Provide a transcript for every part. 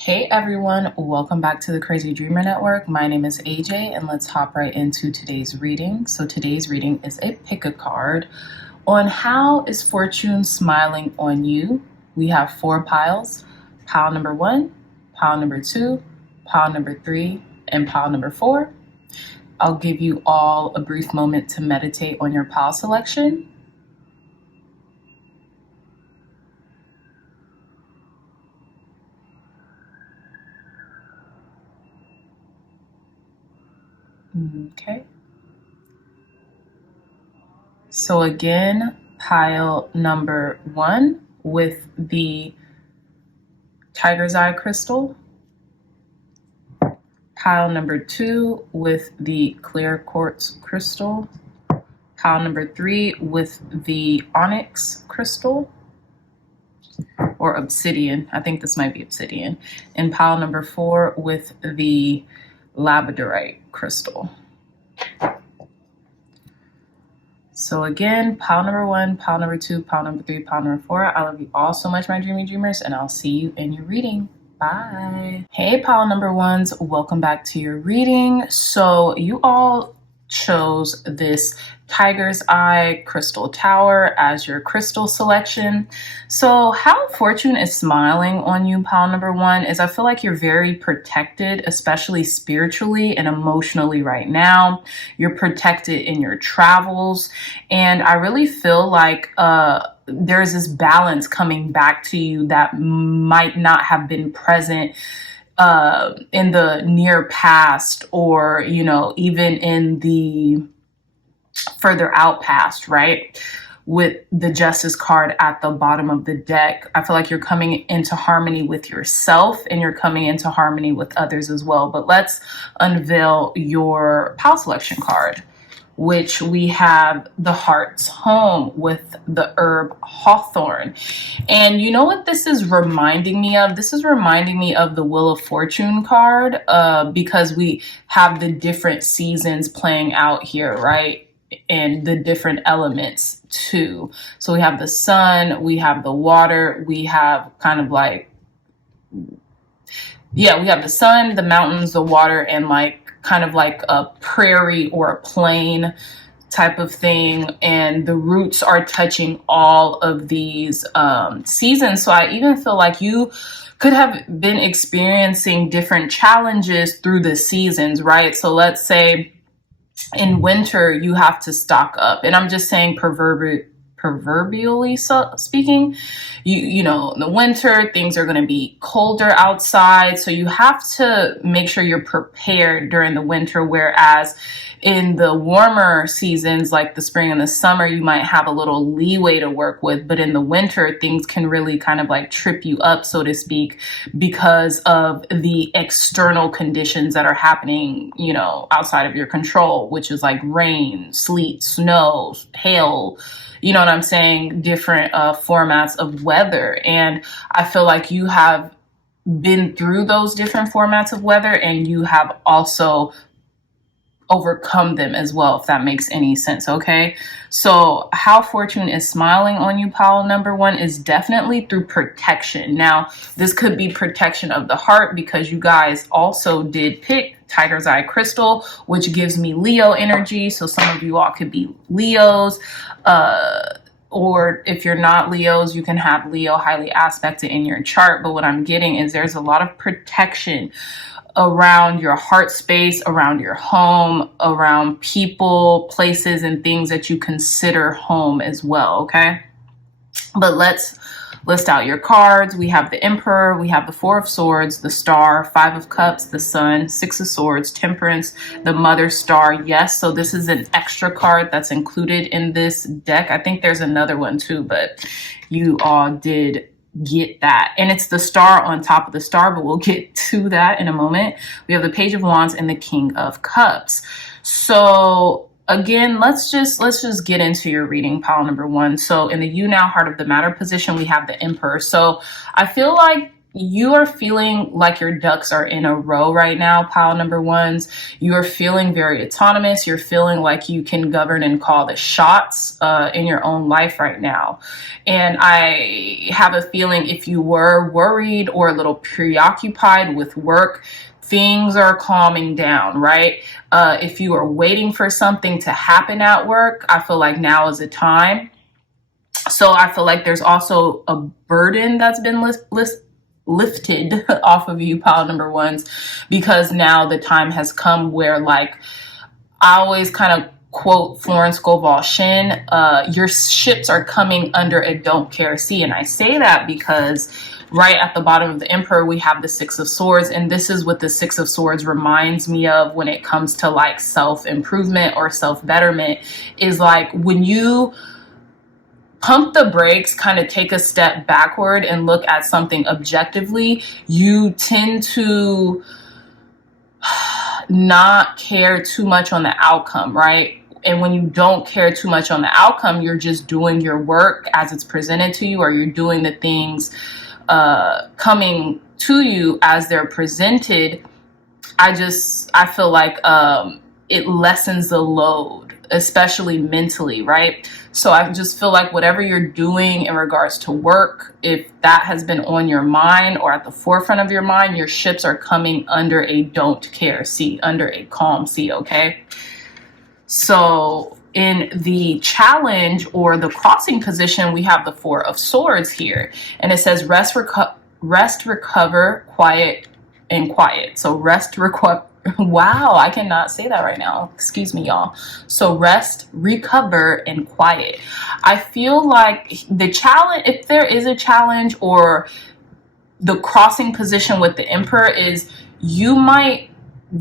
Hey everyone, welcome back to the Crazy Dreamer Network. My name is AJ and let's hop right into today's reading. So today's reading is a pick a card on how is fortune smiling on you. We have 4 piles, pile number 1, pile number 2, pile number 3, and pile number 4. I'll give you all a brief moment to meditate on your pile selection. Okay. So again, pile number 1 with the tiger's eye crystal. Pile number 2 with the clear quartz crystal. Pile number 3 with the onyx crystal or obsidian. I think this might be obsidian. And pile number 4 with the Labradorite crystal. So again, pile number 1, pile number 2, pile number 3, pile number 4. I love you all so much, my dreamy dreamers, and I'll see you in your reading. Bye. Hey, pile number 1s, welcome back to your reading. So you all chose this tiger's eye crystal tower as your crystal selection. So how fortune is smiling on you, pile number 1, is I feel like you're very protected, especially spiritually and emotionally right now. You're protected in your travels, and I really feel like there's this balance coming back to you that might not have been present in the near past, or, you know, even in the further out past, right? With the Justice card at the bottom of the deck, I feel like you're coming into harmony with yourself and you're coming into harmony with others as well. But let's unveil your pile selection card, which we have the Heart's Home with the herb hawthorn. And you know what this is reminding me of? This is reminding me of the Wheel of Fortune card, because we have the different seasons playing out here, right? And the different elements too. So we have the sun, we have the water, we have kind of like, we have the sun, the mountains, the water, and like kind of like a prairie or a plain type of thing. And the roots are touching all of these seasons. So I even feel like you could have been experiencing different challenges through the seasons, right? So let's say in winter, you have to stock up. And I'm just saying proverbially speaking, you know, in the winter, things are going to be colder outside. So you have to make sure you're prepared during the winter. Whereas in the warmer seasons, like the spring and the summer, you might have a little leeway to work with. But in the winter, things can really kind of like trip you up, so to speak, because of the external conditions that are happening, you know, outside of your control, which is like rain, sleet, snow, hail, you know what I'm saying? Different formats of weather. And I feel like you have been through those different formats of weather, and you have also overcome them as well, if that makes any sense. Okay, so how fortune is smiling on you, pile number 1, is definitely through protection. Now, this could be protection of the heart, because you guys also did pick tiger's eye crystal, which gives me Leo energy. So some of you all could be Leos, or if you're not Leos, you can have Leo highly aspected in your chart. But what I'm getting is there's a lot of protection around your heart space, around your home, around people, places, and things that you consider home as well, okay? But let's list out your cards. We have the Emperor, we have the 4 of Swords, the Star, 5 of Cups, the Sun, 6 of Swords, Temperance, the Mother Star. Yes, so this is an extra card that's included in this deck. I think there's another one too, but you all did get that. And it's the star on top of the star, but we'll get to that in a moment. We have the Page of Wands and the King of Cups. So again, let's just get into your reading, pile number 1. So in the You Now Heart of the Matter position, we have the Emperor. So I feel like you are feeling like your ducks are in a row right now, pile number ones. You are feeling very autonomous. You're feeling like you can govern and call the shots in your own life right now. And I have a feeling if you were worried or a little preoccupied with work, things are calming down, right? If you are waiting for something to happen at work, I feel like now is the time. So I feel like there's also a burden that's been lifted off of you, pile number ones, because now the time has come where, like, I always kind of quote Florence Scovel Shinn, your ships are coming under a don't care sea. And I say that because right at the bottom of the Emperor, we have the Six of Swords. And this is what the Six of Swords reminds me of when it comes to like self-improvement or self-betterment, is like when you pump the brakes, kind of take a step backward and look at something objectively, you tend to not care too much on the outcome, right? And when you don't care too much on the outcome, you're just doing your work as it's presented to you, or you're doing the things coming to you as they're presented. I feel like it lessens the load, especially mentally, right? So I just feel like whatever you're doing in regards to work, if that has been on your mind or at the forefront of your mind, your ships are coming under a don't care sea, under a calm sea, okay? So in the challenge or the crossing position, we have the Four of Swords here. And it says rest, recover, quiet, and quiet. So rest, recover. Wow, I cannot say that right now. Excuse me, y'all. So rest, recover, and quiet. I feel like the challenge, if there is a challenge or the crossing position with the Emperor, is you might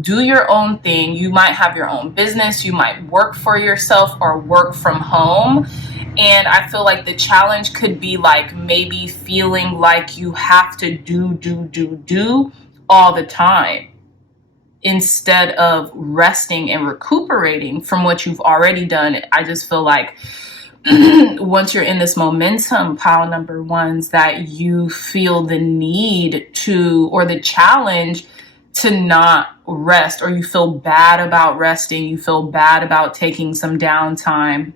do your own thing. You might have your own business. You might work for yourself or work from home. And I feel like the challenge could be like maybe feeling like you have to do all the time, instead of resting and recuperating from what you've already done. I just feel like once you're in this momentum, pile number ones, that you feel the need to, or the challenge to not rest, or you feel bad about resting. You feel bad about taking some downtime,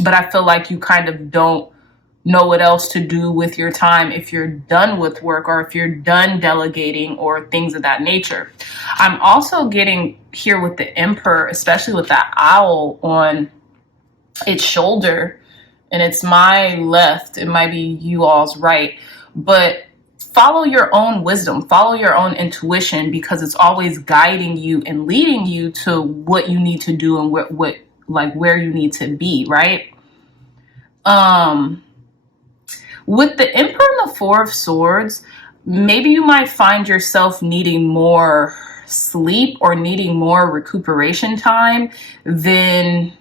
but I feel like you kind of don't know what else to do with your time if you're done with work, or if you're done delegating or things of that nature. I'm also getting here with the Emperor, especially with that owl on its shoulder, and it's my left, it might be you all's right, but follow your own wisdom, follow your own intuition, because it's always guiding you and leading you to what you need to do and what like where you need to be, right? With the Emperor and the Four of Swords, maybe you might find yourself needing more sleep or needing more recuperation time than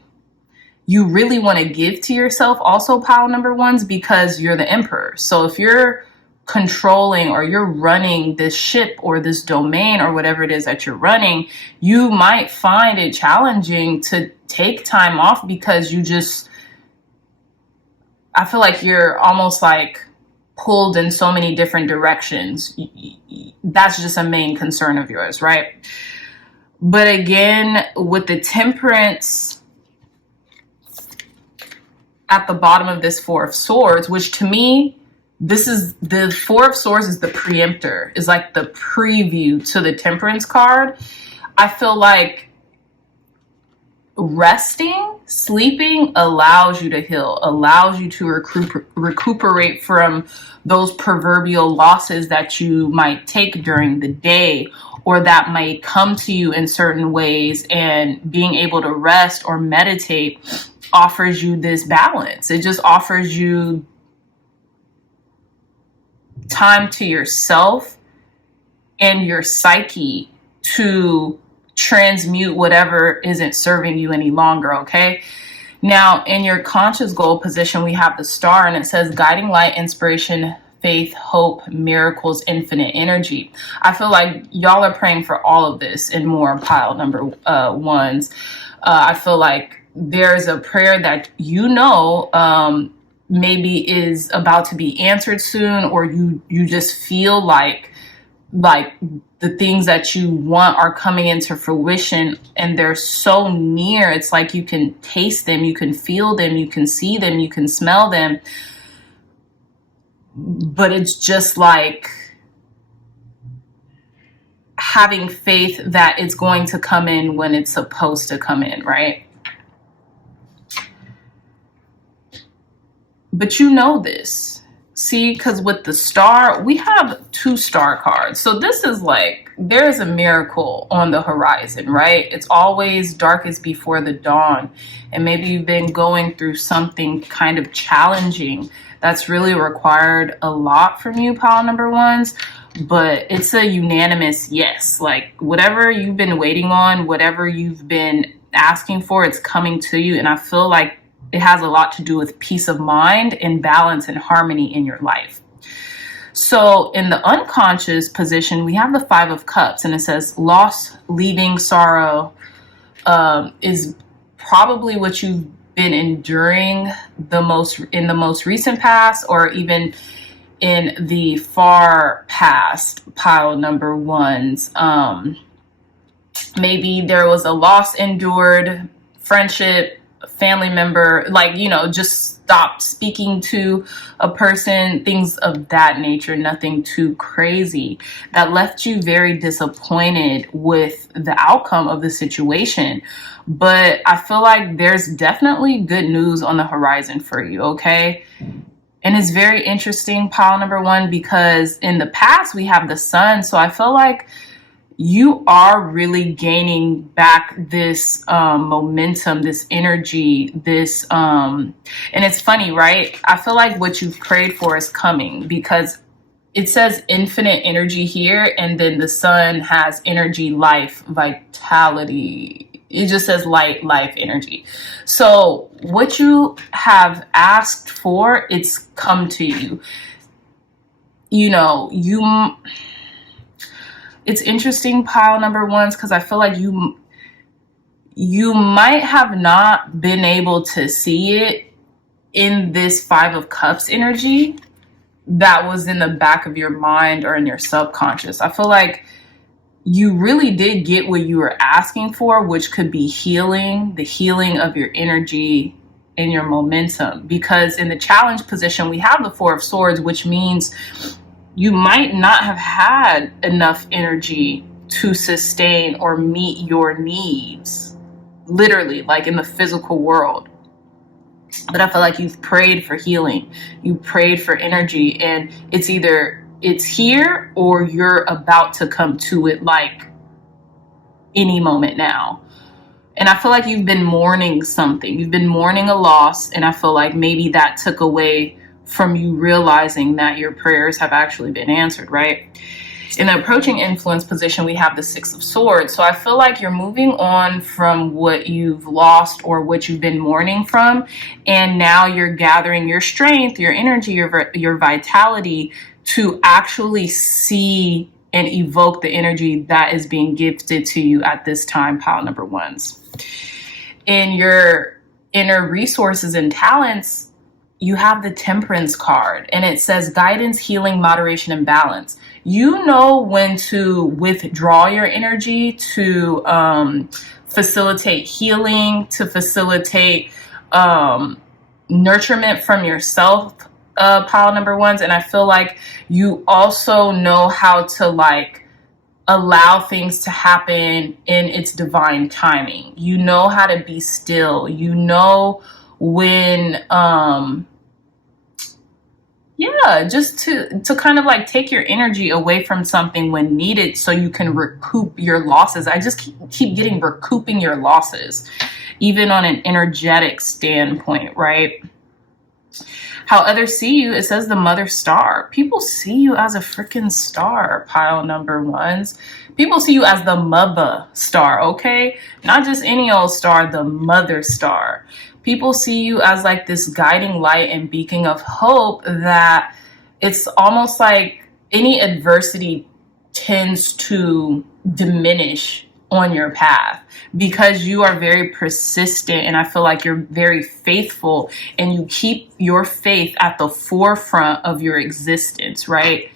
you really want to give to yourself, also pile number ones, because you're the Emperor. So if you're controlling or you're running this ship or this domain or whatever it is that you're running, you might find it challenging to take time off, because you just, I feel like you're almost like pulled in so many different directions. That's just a main concern of yours, right? But again, with the Temperance at the bottom of this Four of Swords, which to me, this is the Four of Swords is the preemptor, is like the preview to the Temperance card. I feel like resting, sleeping allows you to heal, allows you to recuperate from those proverbial losses that you might take during the day, or that might come to you in certain ways. And being able to rest or meditate offers you this balance. It just offers you time to yourself and your psyche to transmute whatever isn't serving you any longer, okay? Now, in your conscious goal position, we have the star, and it says guiding light, inspiration, faith, hope, miracles, infinite energy. I feel like y'all are praying for all of this and more, pile number ones. I feel like there's a prayer that maybe is about to be answered soon, or you just feel like the things that you want are coming into fruition and they're so near. It's like you can taste them, you can feel them, you can see them, you can smell them. But it's just like having faith that it's going to come in when it's supposed to come in, right? But you know this. See, because with the star, we have 2 star cards. So this is like, there's a miracle on the horizon, right? It's always darkest before the dawn. And maybe you've been going through something kind of challenging that's really required a lot from you, pile number ones. But it's a unanimous yes. Like whatever you've been waiting on, whatever you've been asking for, it's coming to you. And I feel like it has a lot to do with peace of mind and balance and harmony in your life. So in the unconscious position, we have the 5 of Cups, and it says loss, leaving, sorrow is probably what you've been enduring in the most recent past, or even in the far past, pile number ones. Maybe there was a loss endured, friendship, family member, like, just stopped speaking to a person, things of that nature, nothing too crazy, that left you very disappointed with the outcome of the situation. But I feel like there's definitely good news on the horizon for you, okay? And it's very interesting, pile number one, because in the past we have the sun. So I feel like you are really gaining back this momentum, this energy, this, and it's funny, right? I feel like what you've prayed for is coming, because it says infinite energy here, and then the sun has energy, life, vitality. It just says light, life, energy. So what you have asked for, it's come to you. It's interesting, pile number ones, because I feel like you might have not been able to see it in this 5 of Cups energy that was in the back of your mind or in your subconscious. I feel like you really did get what you were asking for, which could be healing, the healing of your energy and your momentum. Because in the challenge position, we have the 4 of Swords, which means you might not have had enough energy to sustain or meet your needs, literally, like in the physical world. But I feel like you've prayed for healing, you prayed for energy, and it's either it's here or you're about to come to it, like any moment now. And I feel like you've been mourning something. You've been mourning a loss, and I feel like maybe that took away from you realizing that your prayers have actually been answered, right? In the approaching influence position, we have the 6 of Swords. So I feel like you're moving on from what you've lost or what you've been mourning from, and now you're gathering your strength, your energy, your vitality to actually see and evoke the energy that is being gifted to you at this time, pile number ones. In your inner resources and talents, you have the Temperance card, and it says guidance, healing, moderation, and balance. You know when to withdraw your energy to facilitate healing, to facilitate nurturement from yourself, pile number ones. And I feel like you also know how to allow things to happen in its divine timing. You know how to be still. You know when just to kind of take your energy away from something when needed so you can recoup your losses. I just keep getting recouping your losses, even on an energetic standpoint, right? How others see you, it says the mother star. People see you as a freaking star, pile number ones. People see you as the mother star, okay? Not just any old star, the mother star. People see you as this guiding light and beacon of hope, that it's almost like any adversity tends to diminish on your path, because you are very persistent, and I feel like you're very faithful, and you keep your faith at the forefront of your existence, right?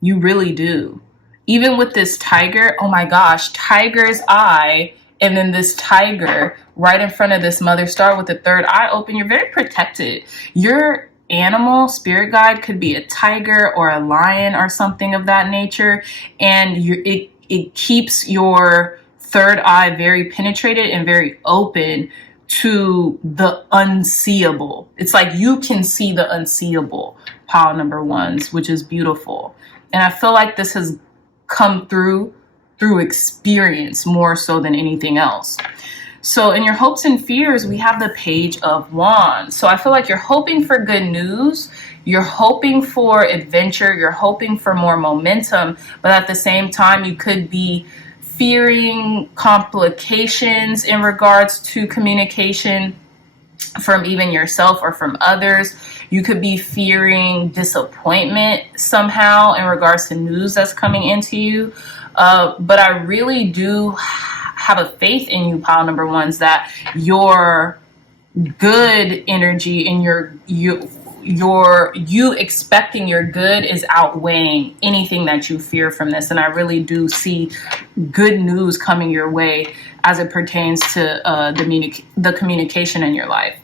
You really do. Even with this tiger, oh my gosh, tiger's eye, and then this tiger right in front of this mother star with the third eye open. You're very protected. Your animal spirit guide could be a tiger or a lion or something of that nature, and it keeps your third eye very penetrated and very open to the unseeable. It's like you can see the unseeable, pile number ones, which is beautiful. And I feel like this has come through experience more so than anything else. So in your hopes and fears, we have the Page of Wands. So I feel like you're hoping for good news, you're hoping for adventure, you're hoping for more momentum, but at the same time, you could be fearing complications in regards to communication from even yourself or from others. You could be fearing disappointment somehow in regards to news that's coming into you. But I really do have a faith in you, pile number ones, that your good energy and you expecting your good is outweighing anything that you fear from this. And I really do see good news coming your way as it pertains to the communication in your life.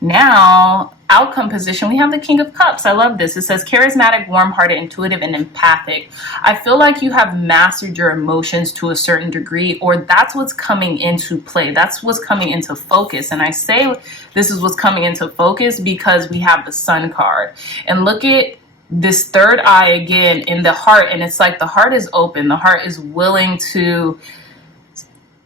Now, outcome position, we have the King of Cups. I love this. It says charismatic, warm-hearted, intuitive, and empathic. I feel like you have mastered your emotions to a certain degree, or that's what's coming into play. That's what's coming into focus. And I say this is what's coming into focus because we have the Sun card. And look at this third eye again in the heart. And it's like the heart is open. The heart is willing to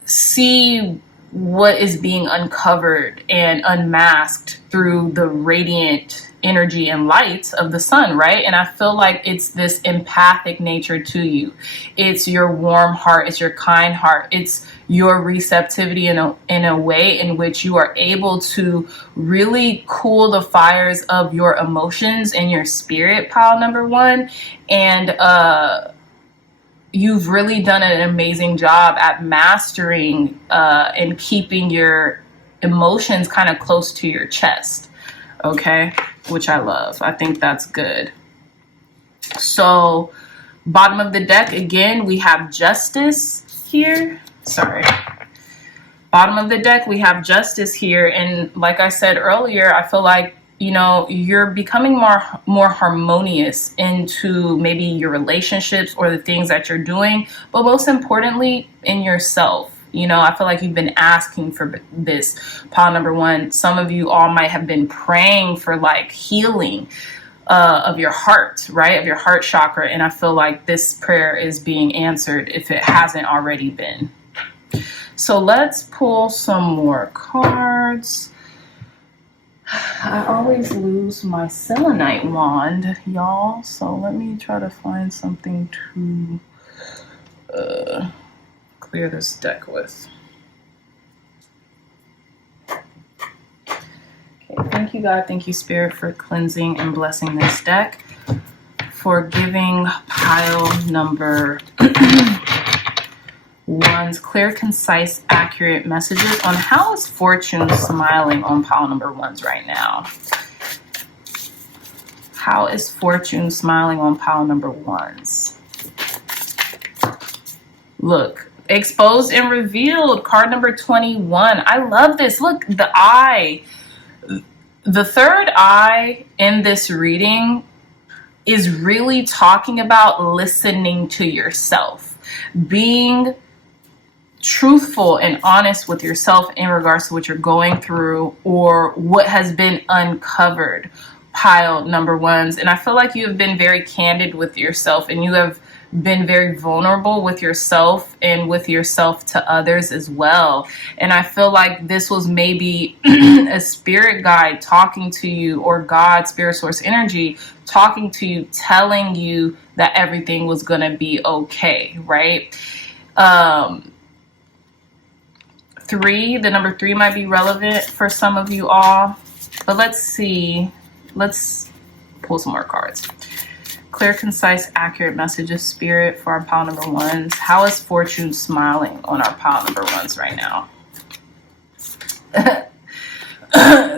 see what is being uncovered and unmasked through the radiant energy and light of the sun, right? And I feel like it's this empathic nature to you. It's your warm heart. It's your kind heart. It's your receptivity in a way in which you are able to really cool the fires of your emotions and your spirit, pile number one. And you've really done an amazing job at mastering and keeping your emotions kind of close to your chest, okay? Which I love. I think that's good. So, bottom of the deck, again, we have Justice here. Sorry. Bottom of the deck, we have Justice here. And like I said earlier, I feel like, you know, you're becoming more harmonious into maybe your relationships or the things that you're doing, but most importantly, in yourself. You know, I feel like you've been asking for this, pile number one. Some of you all might have been praying for like healing of your heart, right? Of your heart chakra. And I feel like this prayer is being answered if it hasn't already been. So let's pull some more cards. I always lose my selenite wand, y'all. So let me try to find something to clear this deck with. Okay, thank you, God. Thank you, Spirit, for cleansing and blessing this deck. For giving pile number one's clear, concise, accurate messages on how is fortune smiling on pile number ones right now. How is fortune smiling on pile number ones? Look, exposed and revealed, card number 21. I love this. Look, the eye. The third eye in this reading is really talking about listening to yourself, being truthful and honest with yourself in regards to what you're going through or what has been uncovered, pile number ones. And I feel like you have been very candid with yourself, and you have been very vulnerable with yourself and with yourself to others as well. And I feel like this was maybe a spirit guide talking to you, or God, spirit source energy talking to you, telling you that everything was going to be okay, right? The number 3 might be relevant for some of you all, but let's see. Let's pull some more cards. Clear, concise, accurate messages, Spirit, for our pile number ones. How is fortune smiling on our pile number ones right now?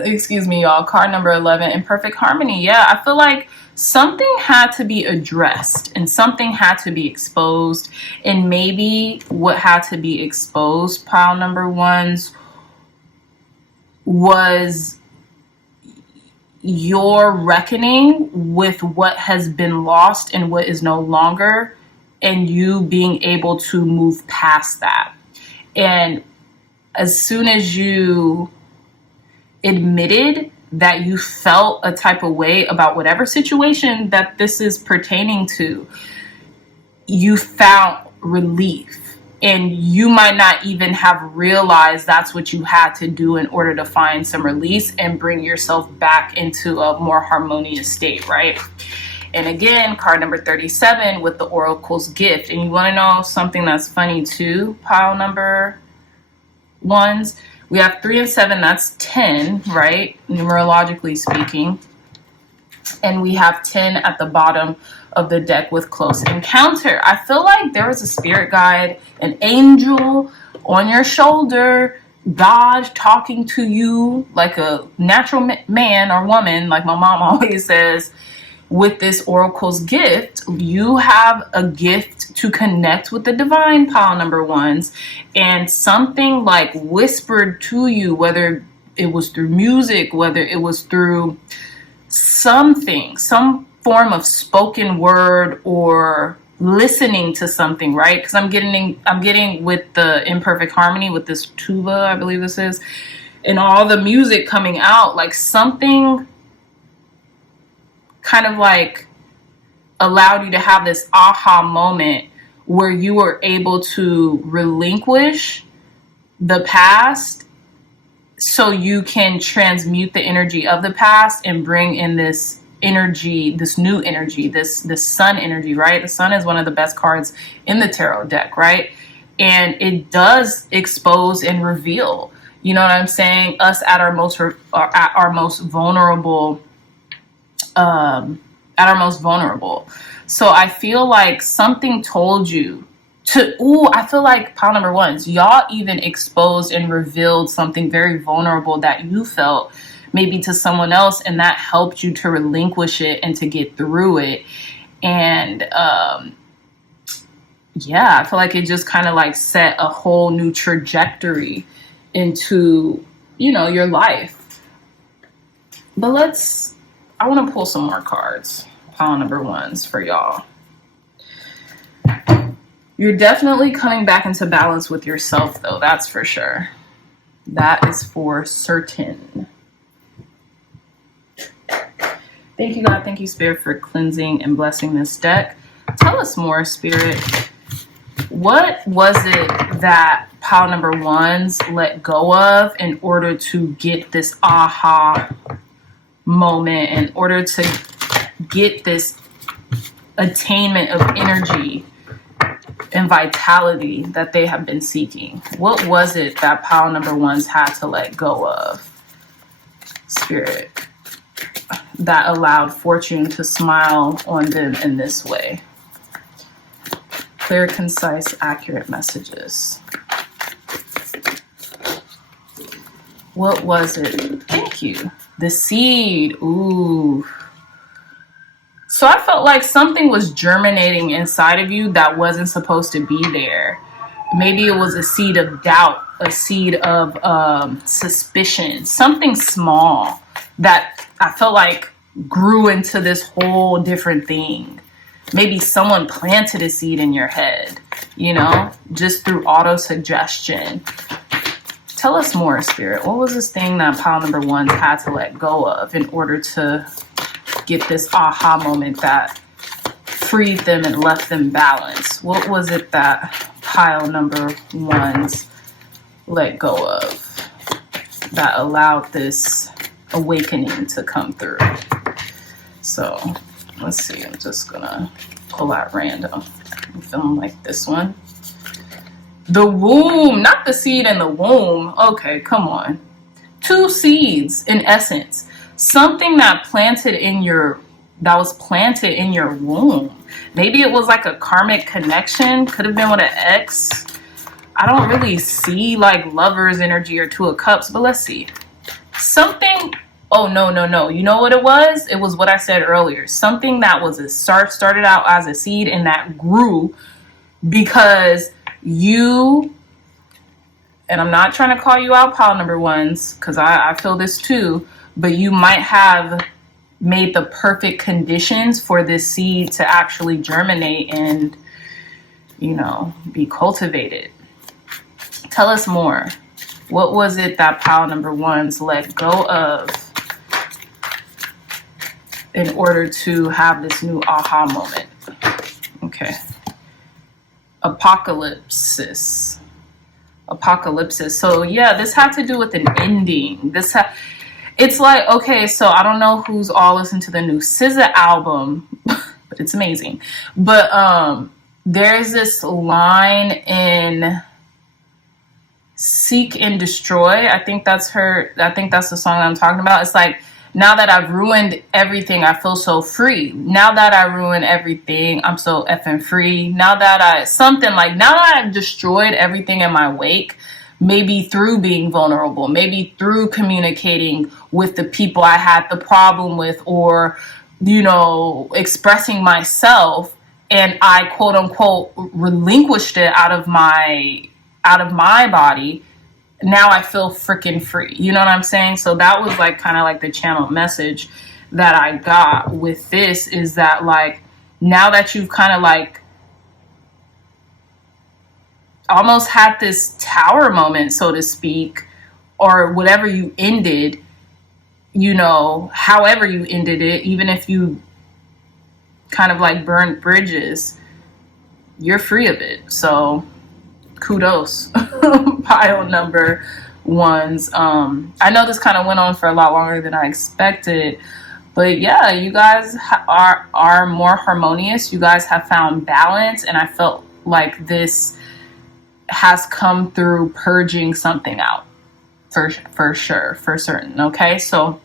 Excuse me, y'all. Card number 11, in perfect harmony. Yeah, I feel like something had to be addressed and something had to be exposed. And maybe what had to be exposed, pile number ones, was your reckoning with what has been lost and what is no longer, and you being able to move past that. And as soon as you admitted that you felt a type of way about whatever situation that this is pertaining to, you found relief. And you might not even have realized that's what you had to do in order to find some release and bring yourself back into a more harmonious state, right? And again, card number 37 with the Oracle's gift. And you want to know something that's funny too, pile number ones? We have 3 and 7, that's 10, right? Numerologically speaking. And we have 10 at the bottom of the deck with close encounter. I feel like there was a spirit guide, an angel on your shoulder, God talking to you like a natural man or woman, like my mom always says. With this Oracle's gift, you have a gift to connect with the divine, pile number ones, and something like whispered to you, whether it was through music, whether it was through something, some form of spoken word or listening to something, right? Because I'm getting with the imperfect harmony with this tuba, I believe this is, and all the music coming out, like something kind of like allowed you to have this aha moment where you were able to relinquish the past so you can transmute the energy of the past and bring in this energy, this new energy, this sun energy, right? The sun is one of the best cards in the tarot deck, right? And it does expose and reveal, you know what I'm saying, us at our most vulnerable, So I feel like something told you I feel like pile number ones, y'all even exposed and revealed something very vulnerable that you felt maybe to someone else, and that helped you to relinquish it and to get through it. And yeah, I feel like it just kind of like set a whole new trajectory into, you know, your life. But I want to pull some more cards, pile number ones, for y'all. You're definitely coming back into balance with yourself, though. That's for sure. That is for certain. Thank you, God. Thank you, Spirit, for cleansing and blessing this deck. Tell us more, Spirit. What was it that pile number ones let go of in order to get this aha moment, in order to get this attainment of energy and vitality that they have been seeking? What was it that pile number ones had to let go of, Spirit, that allowed fortune to smile on them in this way? Clear, concise, accurate messages. What was it? Thank you. The seed. Ooh. So I felt like something was germinating inside of you that wasn't supposed to be there. Maybe it was a seed of doubt, a seed of suspicion, something small that I felt like grew into this whole different thing. Maybe someone planted a seed in your head, you know, just through auto-suggestion. Tell us more, Spirit. What was this thing that pile number ones had to let go of in order to get this aha moment that freed them and left them balanced? What was it that pile number ones let go of that allowed this awakening to come through? So let's see. I'm just gonna pull out random. I'm feeling like this one. The womb, not the seed in the womb. Okay, come on. 2 seeds in essence. Something that planted in your that was planted in your womb. Maybe it was like a karmic connection. Could have been with an ex. I don't really see like lover's energy or two of cups, but let's see. Something, oh no. You know what it was? It was what I said earlier. Something that was started out as a seed and that grew because you, and I'm not trying to call you out, pile number ones, because I feel this too, but you might have made the perfect conditions for this seed to actually germinate and, you know, be cultivated. Tell us more. What was it that pile number ones let go of in order to have this new aha moment? Okay. Apocalypse. So yeah, this had to do with an ending. It's like, okay, so I don't know who's all listened to the new SZA album, but it's amazing. But there's this line in Seek and Destroy. I think that's the song that I'm talking about. It's like, now that I've ruined everything, I feel so free. Now that I ruined everything, I'm so effing free. Now that I've destroyed everything in my wake, maybe through being vulnerable, maybe through communicating with the people I had the problem with, or, you know, expressing myself, and I quote unquote relinquished it out of my body. Now I feel freaking free. You know what I'm saying? So that was like kind of like the channel message that I got with this, is that like, now that you've kind of like almost had this tower moment, so to speak, or whatever you ended, you know, however you ended it, even if you kind of like burned bridges, you're free of it. So kudos, pile number ones. I know this kind of went on for a lot longer than I expected, but yeah, you guys are more harmonious. You guys have found balance, and I felt like this has come through purging something out for sure, for certain. Okay, so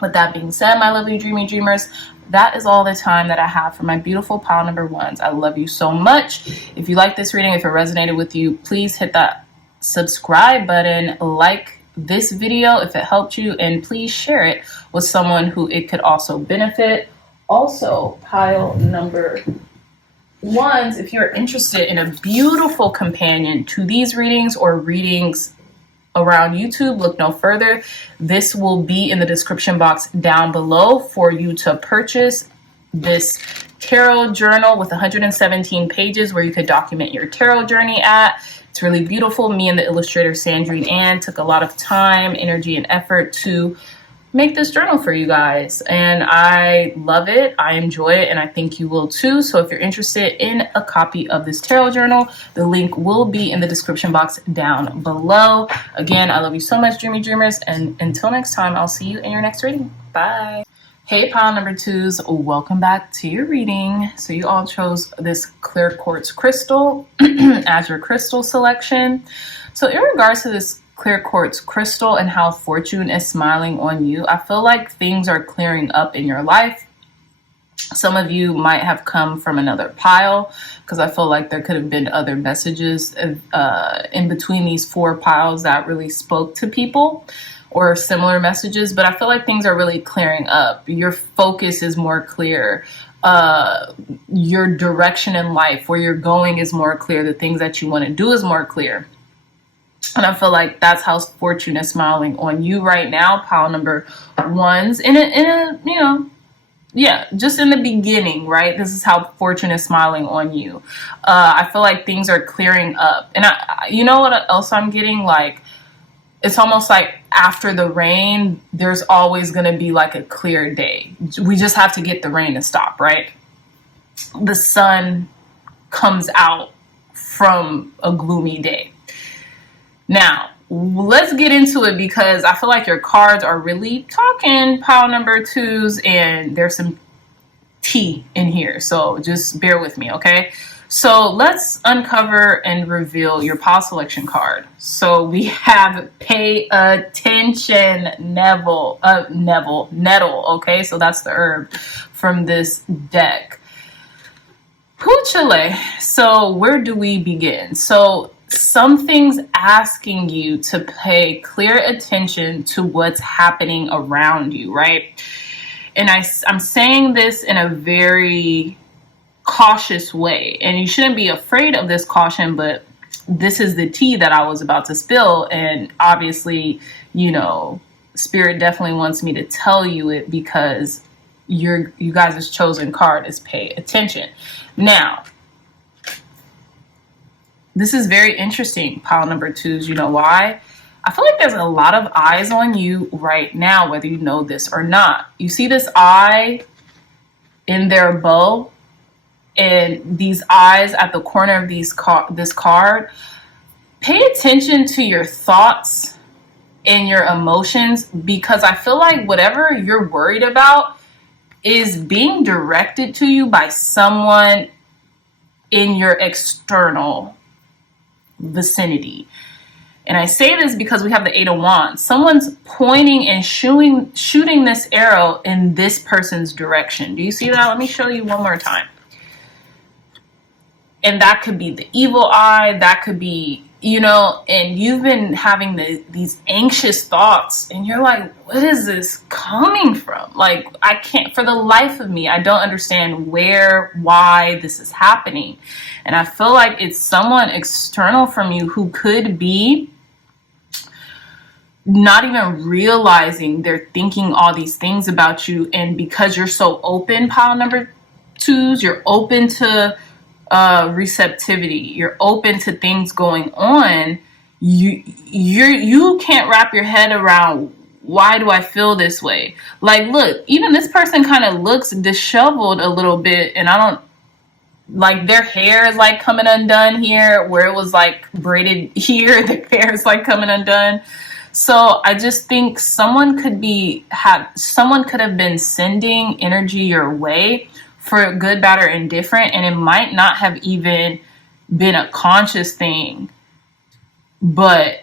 with that being said, my lovely dreamy dreamers, that is all the time that I have for my beautiful pile number ones. I love you so much. If you like this reading, if it resonated with you, please hit that subscribe button, like this video if it helped you, and please share it with someone who it could also benefit. Also, pile number ones, if you're interested in a beautiful companion to these readings or readings around YouTube, look no further. This will be in the description box down below for you to purchase this tarot journal with 117 pages where you could document your tarot journey at. It's really beautiful. Me and the illustrator Sandrine Ann took a lot of time, energy, and effort to make this journal for you guys, and I love it. I enjoy it, and I think you will too. So if you're interested in a copy of this tarot journal, the link will be in the description box down below. Again, I love you so much, dreamy dreamers, and until next time, I'll see you in your next reading. Bye. Hey, pile number twos, welcome back to your reading. So you all chose this clear quartz crystal as your crystal selection. So in regards to this clear quartz crystal and how fortune is smiling on you, I feel like things are clearing up in your life. Some of you might have come from another pile, because I feel like there could have been other messages in between these four piles that really spoke to people, or similar messages. But I feel like things are really clearing up. Your focus is more clear. Your direction in life, where you're going, is more clear. The things that you want to do is more clear. And I feel like that's how fortune is smiling on you right now, pile number ones. In a you know, yeah, just in the beginning, right? This is how fortune is smiling on you. I feel like things are clearing up. And you know what else I'm getting? Like, it's almost like after the rain, there's always going to be like a clear day. We just have to get the rain to stop, right? The sun comes out from a gloomy day. Now, let's get into it, because I feel like your cards are really talking, pile number twos, and there's some tea in here. So just bear with me, okay? So let's uncover and reveal your pile selection card. So we have pay attention, nettle. Okay, so that's the herb from this deck. Poochale. So where do we begin? So something's asking you to pay clear attention to what's happening around you, right? And I'm saying this in a very cautious way, and you shouldn't be afraid of this caution, but this is the tea that I was about to spill, and obviously, you know, Spirit definitely wants me to tell you it because you guys' chosen card is pay attention. Now, this is very interesting, pile number 2s. You know why? I feel like there's a lot of eyes on you right now, whether you know this or not. You see this eye in their bow, and these eyes at the corner of this card. Pay attention to your thoughts and your emotions, because I feel like whatever you're worried about is being directed to you by someone in your external vicinity. And I say this because we have the 8 of Wands. Someone's pointing and shooting this arrow in this person's direction. Do you see that? Let me show you one more time. And that could be the evil eye. That could be, you know, and you've been having these anxious thoughts, and you're like, what is this coming from? Like, I can't, for the life of me, I don't understand why this is happening. And I feel like it's someone external from you who could be not even realizing they're thinking all these things about you. And because you're so open, pile number 2s, you're open to receptivity, you're open to things going on, you can't wrap your head around, why do I feel this way? Like, look, even this person kind of looks disheveled a little bit, and I don't like, their hair is like coming undone here where it was like braided here. Their hair is like coming undone. So I just think someone could have been sending energy your way for good, bad, or indifferent, and it might not have even been a conscious thing, but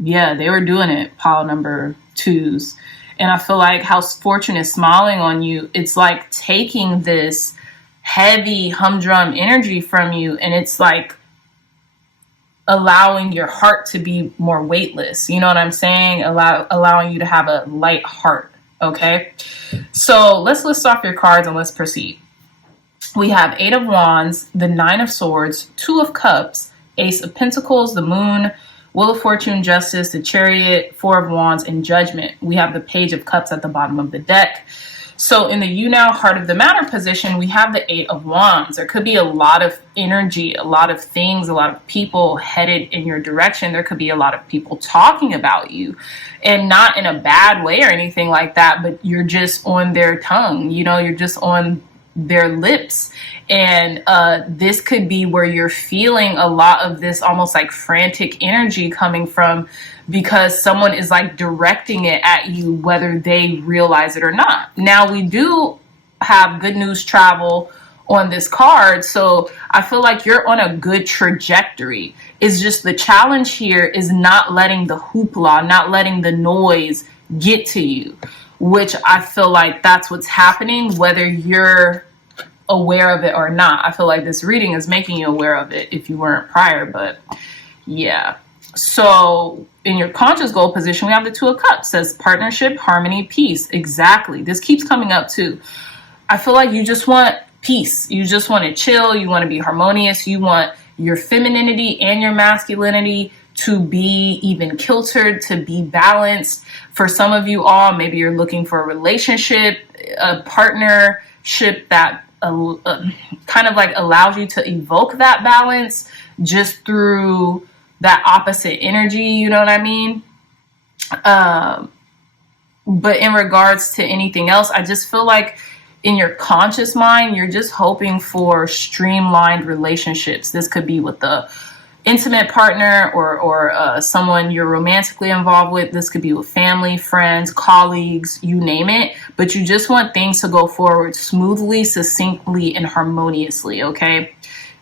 yeah, they were doing it, pile number 2s. And I feel like how fortune is smiling on you. It's like taking this heavy humdrum energy from you, and it's like allowing your heart to be more weightless. You know what I'm saying? Allowing you to have a light heart. Okay, so let's list off your cards and let's proceed. We have 8 of Wands, the 9 of Swords, 2 of Cups, Ace of Pentacles, the Moon, Wheel of Fortune, Justice, the Chariot, 4 of Wands, and Judgment. We have the Page of Cups at the bottom of the deck. So in the you now, heart of the matter position, we have the 8 of Wands. There could be a lot of energy, a lot of things, a lot of people headed in your direction. There could be a lot of people talking about you, and not in a bad way or anything like that, but you're just on their tongue, you know, you're just on their lips. And this could be where you're feeling a lot of this almost like frantic energy coming from, because someone is like directing it at you, whether they realize it or not. Now, we do have good news travel on this card, so I feel like you're on a good trajectory. It's just the challenge here is not letting the hoopla, not letting the noise get to you, which I feel like that's what's happening, whether you're aware of it or not. I feel like this reading is making you aware of it if you weren't prior, but yeah. So in your conscious goal position, we have the 2 of Cups. It says partnership, harmony, peace. Exactly. This keeps coming up too. I feel like you just want peace. You just want to chill. You want to be harmonious. You want your femininity and your masculinity to be even kiltered, to be balanced. For some of you all, maybe you're looking for a relationship, a partnership that kind of like allows you to evoke that balance just through that opposite energy, you know what I mean? But in regards to anything else, I just feel like in your conscious mind, you're just hoping for streamlined relationships. This could be with the intimate partner or someone you're romantically involved with. This could be with family, friends, colleagues, you name it. But you just want things to go forward smoothly, succinctly, and harmoniously, okay?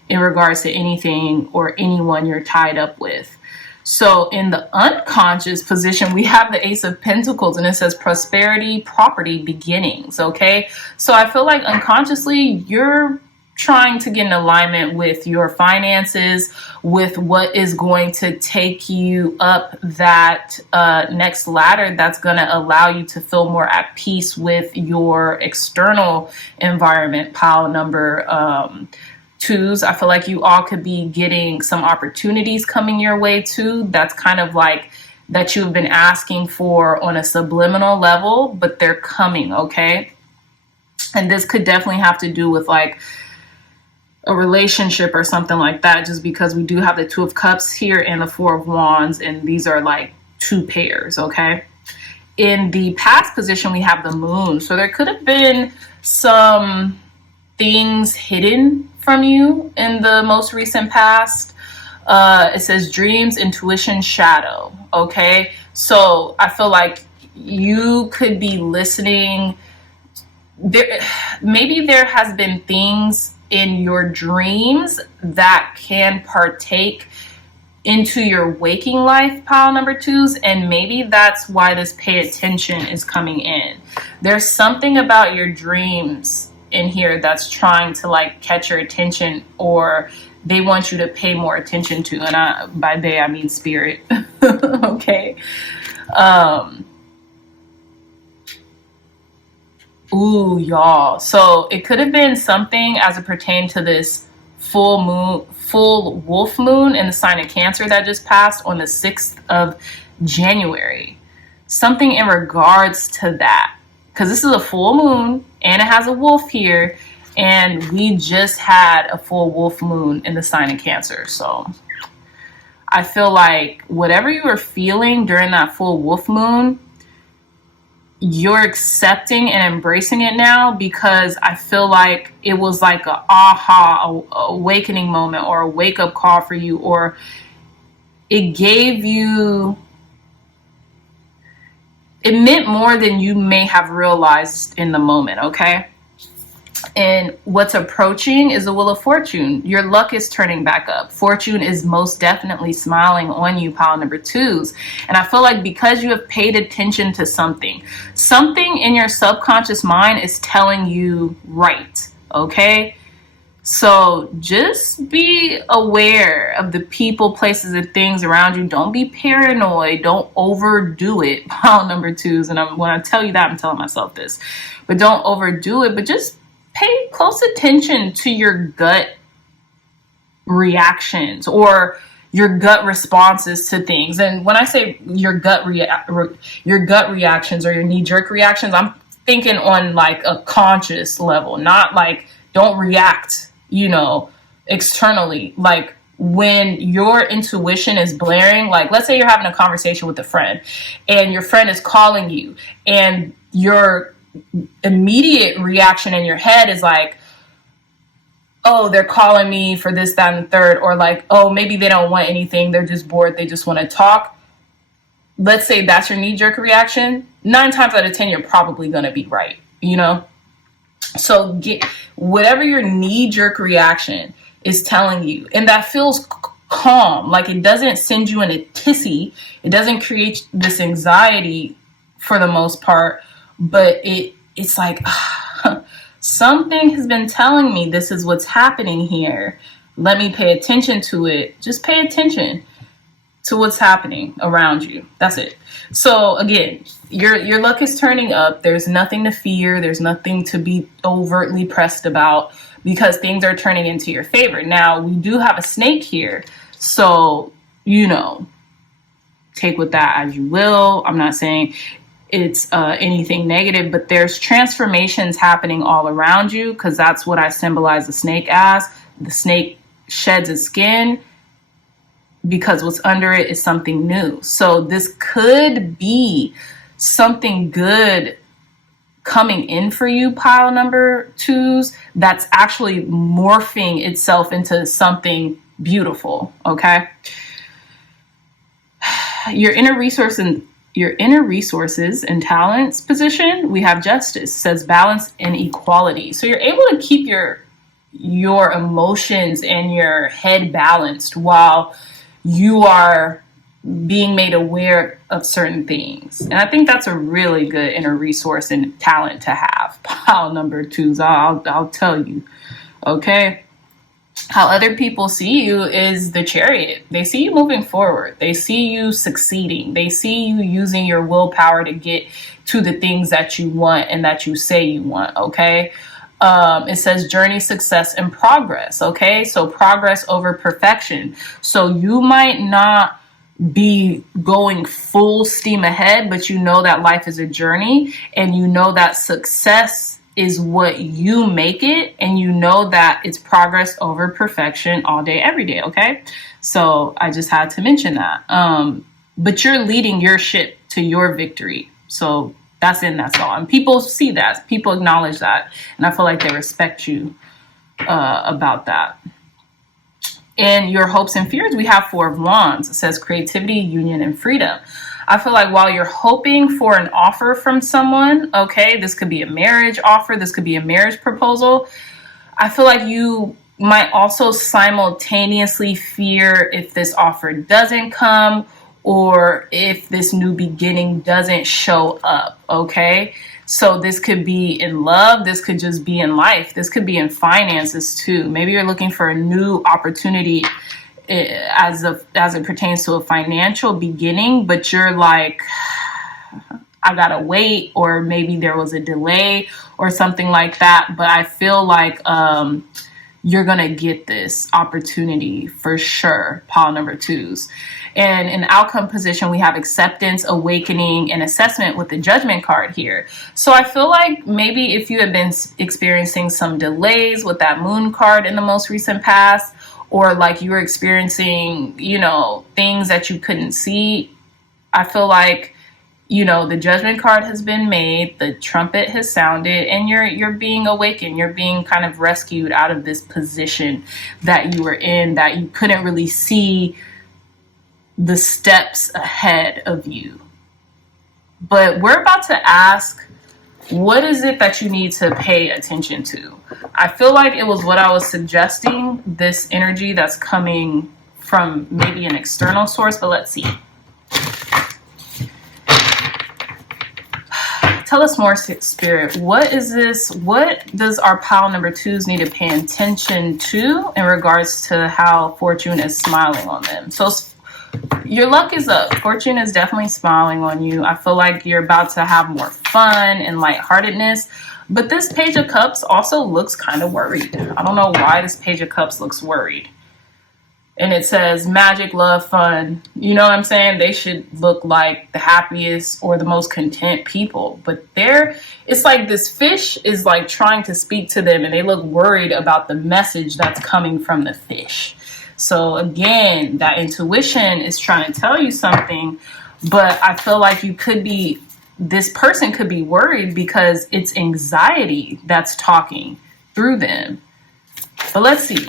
In regards to anything or anyone you're tied up with. So in the unconscious position, we have the Ace of Pentacles, and it says prosperity, property, beginnings, okay? So I feel like unconsciously, you're trying to get in alignment with your finances, with what is going to take you up that next ladder that's going to allow you to feel more at peace with your external environment, pile number 2s. I feel like you all could be getting some opportunities coming your way too. That's kind of like that you've been asking for on a subliminal level, but they're coming, okay? And this could definitely have to do with like a relationship or something like that, just because we do have the 2 of Cups here and the 4 of Wands, and these are like 2 pairs, okay? In the past position, we have the Moon. So there could have been some things hidden from you in the most recent past. It says dreams, intuition, shadow. Okay, so I feel like you could be listening. Maybe there has been things in your dreams that can partake into your waking life, pile number 2s, and maybe that's why this pay attention is coming in. There's something about your dreams in here that's trying to like catch your attention, or they want you to pay more attention to, and by they I mean spirit. Okay. Ooh, y'all, so it could have been something as it pertained to this full wolf moon in the sign of Cancer that just passed on the 6th of January. Something in regards to that, because this is a full moon and it has a wolf here, and we just had a full wolf moon in the sign of Cancer. So I feel like whatever you were feeling during that full wolf moon, you're accepting and embracing it now, because I feel like it was like a awakening moment or a wake up call for you, or it gave you, it meant more than you may have realized in the moment, okay? And what's approaching is the Wheel of Fortune. Your luck is turning back up. Fortune is most definitely smiling on you, pile number 2s. And I feel like because you have paid attention to something in your subconscious mind is telling you right, okay? So just be aware of the people, places, and things around you. Don't be paranoid. Don't overdo it, pile number 2s. And when I tell you that, I'm telling myself this. But don't overdo it, but just pay close attention to your gut reactions or your gut responses to things. And when I say your gut reactions or your knee-jerk reactions, I'm thinking on like a conscious level, not like don't react, externally. Like when your intuition is blaring, like let's say you're having a conversation with a friend and your friend is calling you, and your immediate reaction in your head is like, oh, they're calling me for this, that, and the third, or like, oh, maybe they don't want anything, they're just bored, they just want to talk. Let's say that's your knee-jerk reaction. 9 times out of 10, you're probably going to be right, So get whatever your knee-jerk reaction is telling you, and that feels calm, like it doesn't send you in a tizzy, it doesn't create this anxiety for the most part, but it's like something has been telling me this is what's happening here. Let me pay attention to it. Just pay attention to what's happening around you. That's it. So again, your luck is turning up. There's nothing to fear. There's nothing to be overtly pressed about, because things are turning into your favor. Now, we do have a snake here. So, take with that as you will. I'm not saying it's anything negative, but there's transformations happening all around you, because that's what I symbolize the snake as. The snake sheds its skin because what's under it is something new. So this could be something good coming in for you, pile number 2s, that's actually morphing itself into something beautiful. Okay. Your inner resources and talents position, we have justice, says balance and equality. So you're able to keep your emotions and your head balanced while you are being made aware of certain things. And I think that's a really good inner resource and talent to have. Pile number 2s, I'll tell you. Okay. How other people see you is the Chariot. They see you moving forward. They see you succeeding. They see you using your willpower to get to the things that you want and that you say you want. Okay. It says journey, success, and progress. Okay. So progress over perfection. So you might not be going full steam ahead, but you know that life is a journey, and you know that success is what you make it, and you know that it's progress over perfection all day, every day. Okay. So I just had to mention that. But you're leading your ship to your victory. So that's all. And people see that, people acknowledge that. And I feel like they respect you about that. In your hopes and fears, we have 4 of Wands. It says creativity, union, and freedom. I feel like while you're hoping for an offer from someone, okay, this could be a marriage offer, this could be a marriage proposal. I feel like you might also simultaneously fear if this offer doesn't come or if this new beginning doesn't show up, okay? So this could be in love. This could just be in life. This could be in finances too. Maybe you're looking for a new opportunity as it pertains to a financial beginning, but you're like, I gotta wait, or maybe there was a delay or something like that. But I feel like you're gonna get this opportunity for sure. Pile number 2s. And in outcome position, we have acceptance, awakening, and assessment with the judgment card here. So I feel like maybe if you have been experiencing some delays with that moon card in the most recent past, or like you were experiencing, things that you couldn't see, I feel like, the judgment card has been made, the trumpet has sounded, and you're being awakened. You're being kind of rescued out of this position that you were in, that you couldn't really see the steps ahead of you. But we're about to ask, what is it that you need to pay attention to? I feel like it was what I was suggesting, this energy that's coming from maybe an external source, but let's see. Tell us more, Spirit. What is this? What does our pile number 2s need to pay attention to in regards to how Fortune is smiling on them? So your luck is up. Fortune is definitely smiling on you. I feel like you're about to have more fun and lightheartedness. But this Page of Cups also looks kind of worried. I don't know why this Page of Cups looks worried. And it says magic, love, fun. You know what I'm saying? They should look like the happiest or the most content people. But it's like this fish is like trying to speak to them, and they look worried about the message that's coming from the fish. So again, that intuition is trying to tell you something, but I feel like this person could be worried because it's anxiety that's talking through them. But let's see,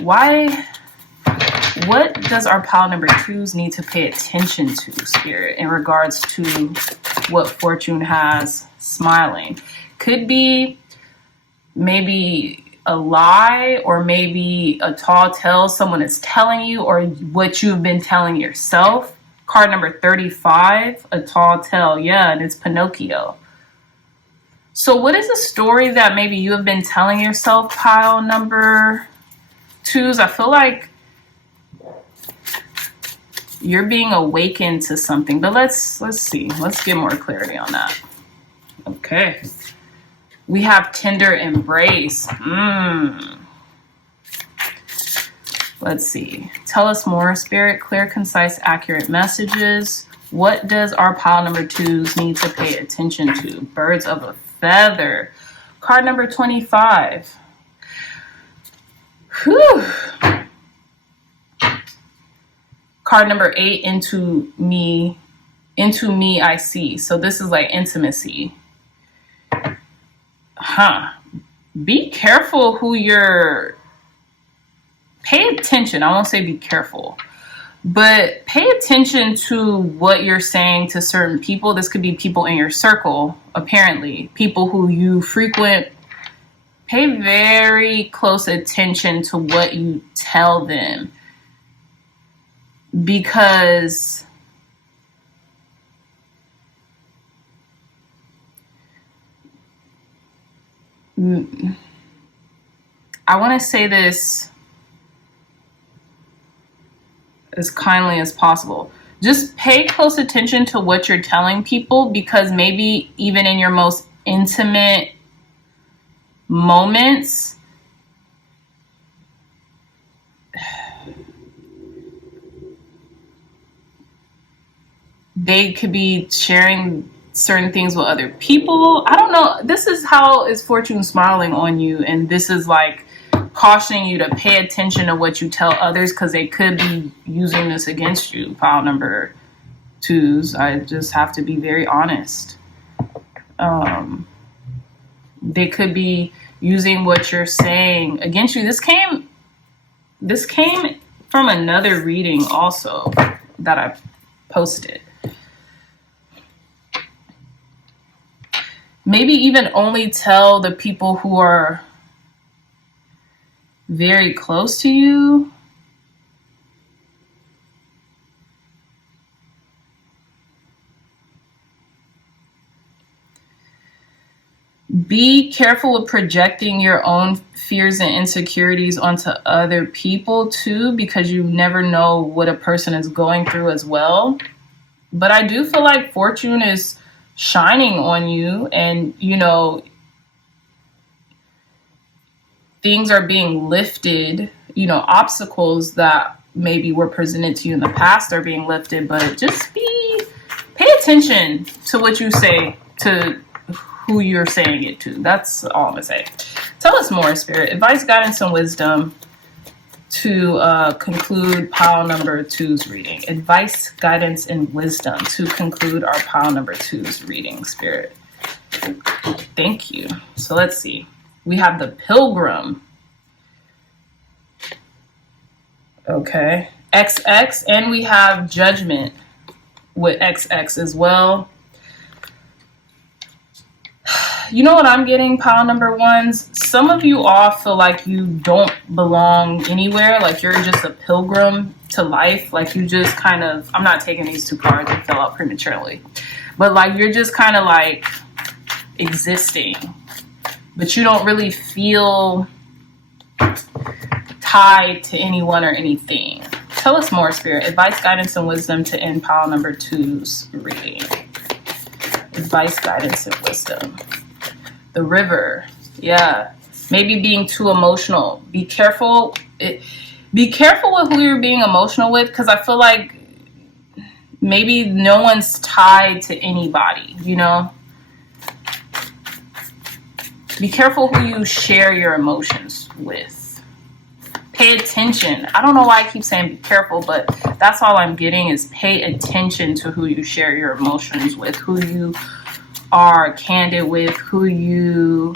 what does our pile number 2s need to pay attention to, Spirit, in regards to what Fortune has smiling? Could be maybe a lie, or maybe a tall tale someone is telling you, or what you've been telling yourself. Card number 35, a tall tale. Yeah, and it's Pinocchio. So what is the story that maybe you have been telling yourself, pile number 2s? I feel like you're being awakened to something, but let's see. Let's get more clarity on that. Okay. We have tender embrace. Let's see. Tell us more, Spirit. Clear, concise, accurate messages. What does our pile number 2s need to pay attention to? Birds of a feather. Card number 25. Whew. Card number 8, into me I see. So this is like intimacy. Be careful who you're pay attention. I won't say be careful, but pay attention to what you're saying to certain people. This could be people in your circle, apparently, people who you frequent. Pay very close attention to what you tell them, because I want to say this as kindly as possible. Just pay close attention to what you're telling people, because maybe even in your most intimate moments, they could be sharing certain things with other people. I don't know. This is how is fortune smiling on you, and this is like cautioning you to pay attention to what you tell others, because they could be using this against you. Pile number 2s. I just have to be very honest. They could be using what you're saying against you. This came from another reading also that I posted. Maybe even only tell the people who are very close to you. Be careful of projecting your own fears and insecurities onto other people too, because you never know what a person is going through as well. But I do feel like fortune is shining on you, and things are being lifted. Obstacles that maybe were presented to you in the past are being lifted, but just pay attention to what you say to who you're saying it to. That's all I'm gonna say. Tell us more, Spirit. Advice, guidance, and wisdom to conclude pile number 2's reading. Advice, guidance, and wisdom to conclude our pile number 2's reading, Spirit. Thank you. So let's see. We have the Pilgrim. Okay. XX, and we have Judgment with XX as well. You know what I'm getting, pile number 1s? Some of you all feel like you don't belong anywhere, like you're just a pilgrim to life, like you just kind of, I'm not taking these 2 cards, they fell out prematurely, but like you're just kind of like existing, but you don't really feel tied to anyone or anything. Tell us more, Spirit. Advice, guidance, and wisdom to end pile number 2's reading. Advice, guidance, and wisdom. The River. Yeah. Maybe being too emotional. Be careful. Be careful with who you're being emotional with, because I feel like maybe no one's tied to anybody, Be careful who you share your emotions with. Pay attention. I don't know why I keep saying be careful, but that's all I'm getting is pay attention to who you share your emotions with, who you are candid with, who you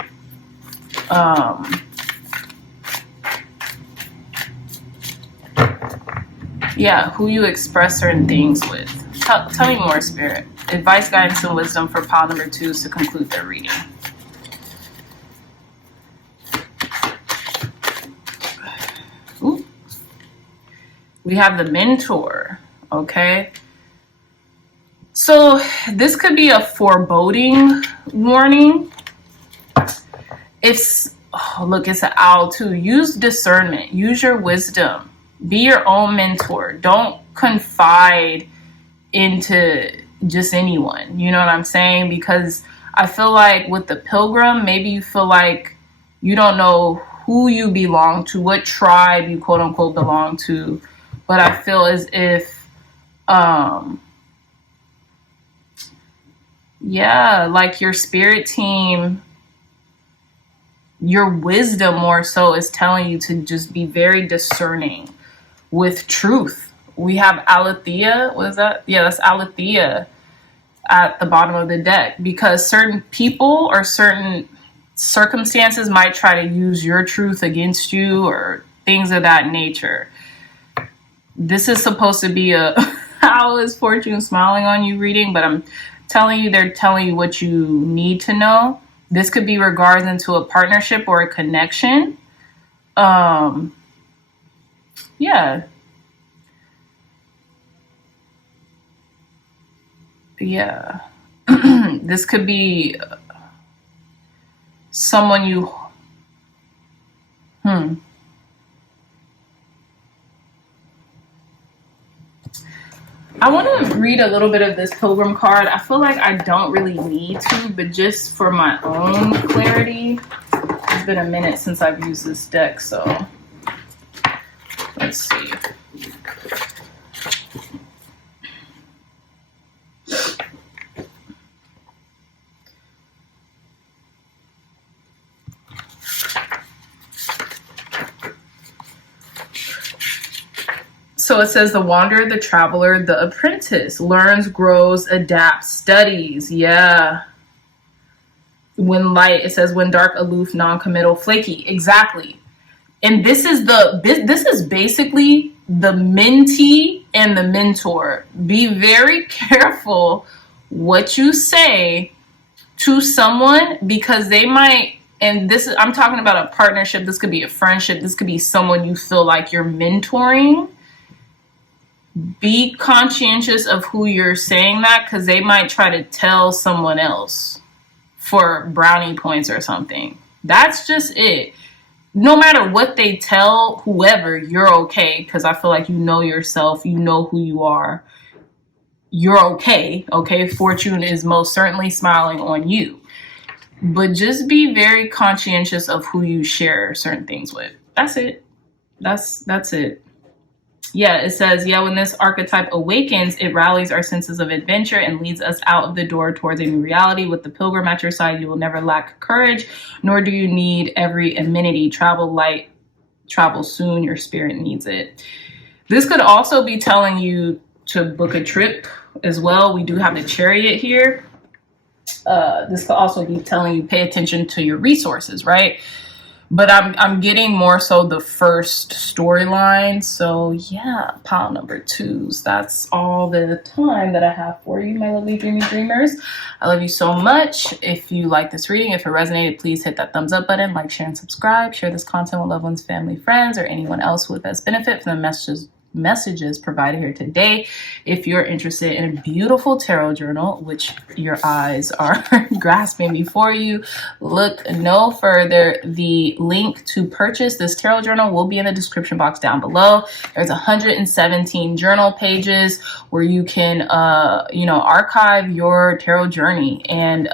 who you express certain things with. Tell me more, Spirit. Advice, guidance, and wisdom for pile number 2s to conclude their reading. Ooh. We have the Mentor. Okay. So this could be a foreboding warning. It's an owl too. Use discernment. Use your wisdom. Be your own mentor. Don't confide into just anyone. You know what I'm saying? Because I feel like with the Pilgrim, maybe you feel like you don't know who you belong to, what tribe you quote unquote belong to. But I feel as if like your spirit team, your wisdom more so is telling you to just be very discerning with truth. We have Alethea. What is that? Yeah, that's Alethea at the bottom of the deck, because certain people or certain circumstances might try to use your truth against you, or things of that nature. This is supposed to be a how is fortune smiling on you reading, but I'm telling you, they're telling you what you need to know. This could be regards into a partnership or a connection. Yeah. Yeah. This could be someone you I want to read a little bit of this Pilgrim card. I feel like I don't really need to, but just for my own clarity, it's been a minute since I've used this deck, so let's see. So it says the wanderer, the traveler, the apprentice, learns, grows, adapts, studies. Yeah. When light, it says when dark, aloof, non-committal, flaky. Exactly. And this is this is basically the mentee and the mentor. Be very careful what you say to someone, because they might, and this is, I'm talking about a partnership. This could be a friendship. This could be someone you feel like you're mentoring. Be conscientious of who you're saying that, because they might try to tell someone else for brownie points or something. That's just it. No matter what they tell whoever, you're okay, because I feel like you know yourself, you know who you are. You're okay, okay? Fortune is most certainly smiling on you. But just be very conscientious of who you share certain things with. That's it. That's it. Yeah, it says, yeah, when this archetype awakens, it rallies our senses of adventure and leads us out of the door towards a new reality. With the pilgrim at your side, you will never lack courage, nor do you need every amenity. Travel light, travel soon, your spirit needs it. This could also be telling you to book a trip as well. We do have the Chariot here. This could also be telling you pay attention to your resources, right? But I'm getting more so the first storyline. So yeah, pile number 2s. That's all the time that I have for you, my lovely dreamy dreamers. I love you so much. If you like this reading, if it resonated, please hit that thumbs up button, like, share, and subscribe. Share this content with loved ones, family, friends, or anyone else who would best benefit from the messages provided here today. If you're interested in a beautiful tarot journal, which your eyes are grasping before you, look no further. The link to purchase this tarot journal will be in the description box down below. There's 117 journal pages where you can archive your tarot journey, and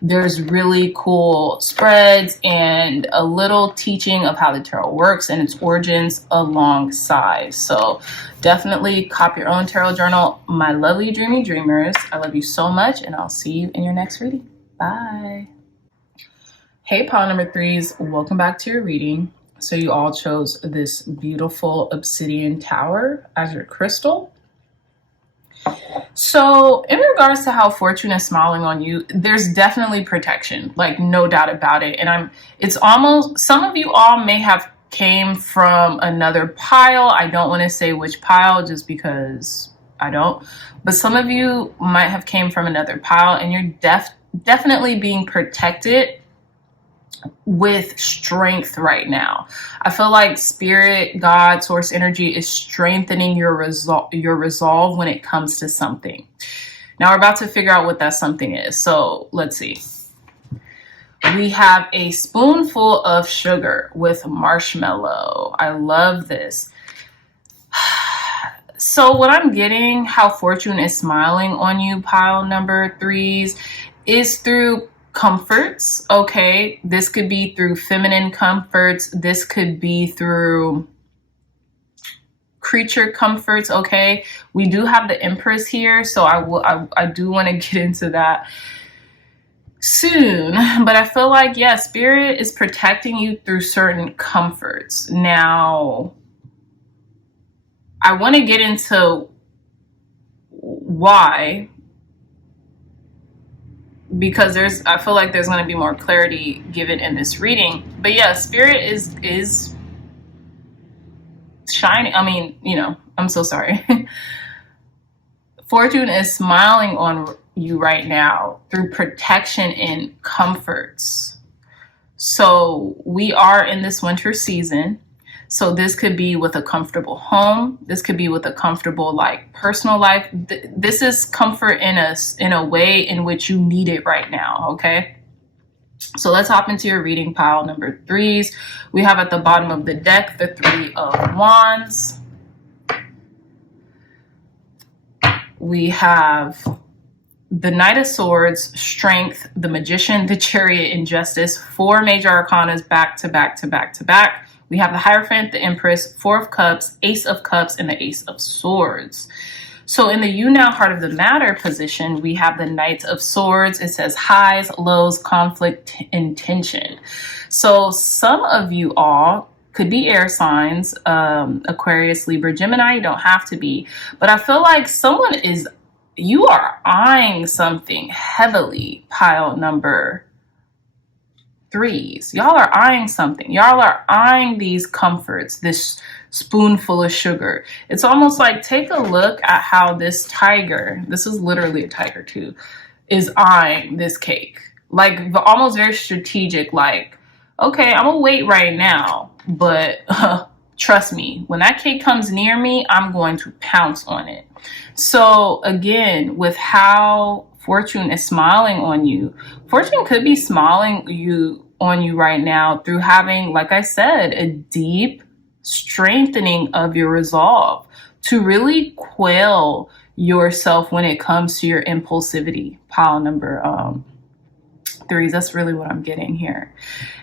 there's really cool spreads and a little teaching of how the tarot works and its origins alongside. So definitely cop your own tarot journal, my lovely dreamy dreamers. I love you so much, and I'll see you in your next reading. Bye. Hey, pile number 3s, welcome back to your reading. So you all chose this beautiful obsidian tower as your crystal. So in regards to how fortune is smiling on you, there's definitely protection, like no doubt about it. And it's almost, some of you all may have came from another pile. I don't want to say which pile just because I don't, but some of you might have came from another pile, and you're definitely being protected with strength right now. I feel like spirit, God, source energy is strengthening your resolve when it comes to something. Now we're about to figure out what that something is. So let's see. We have a spoonful of sugar with marshmallow. I love this. So what I'm getting, how fortune is smiling on you, pile number 3s, is through comforts. Okay, this could be through feminine comforts. This could be through creature comforts. Okay, we do have the Empress here, so I do want to get into that soon, but I feel like, yeah, spirit is protecting you through certain comforts. Now, I want to get into why, because I feel like there's going to be more clarity given in this reading. But yeah, spirit is shining. I mean, I'm so sorry. Fortune is smiling on you right now through protection and comforts. So we are in this winter season. So this could be with a comfortable home. This could be with a comfortable, like, personal life. This is comfort in a way in which you need it right now, okay? So let's hop into your reading pile number 3s. We have at the bottom of the deck the 3 of Wands. We have the Knight of Swords, Strength, the Magician, the Chariot, and Justice. 4 major arcanas back to back to back to back. We have the Hierophant, the Empress, 4 of Cups, Ace of Cups, and the Ace of Swords. So in the You Now Heart of the Matter position, we have the Knight of Swords. It says highs, lows, conflict, and tension. So some of you all could be air signs, Aquarius, Libra, Gemini. You don't have to be. But I feel like you are eyeing something heavily, pile number 3s. Y'all are eyeing something. Y'all are eyeing these comforts, this spoonful of sugar. It's almost like, take a look at how this tiger, this is literally a tiger too, is eyeing this cake. Like, almost very strategic, like, okay, I'm gonna wait right now, but trust me, when that cake comes near me, I'm going to pounce on it. So again, with how Fortune is smiling on you, Fortune could be smiling on you right now through having, like I said, a deep strengthening of your resolve to really quell yourself when it comes to your impulsivity, pile number 3s. That's really what I'm getting here.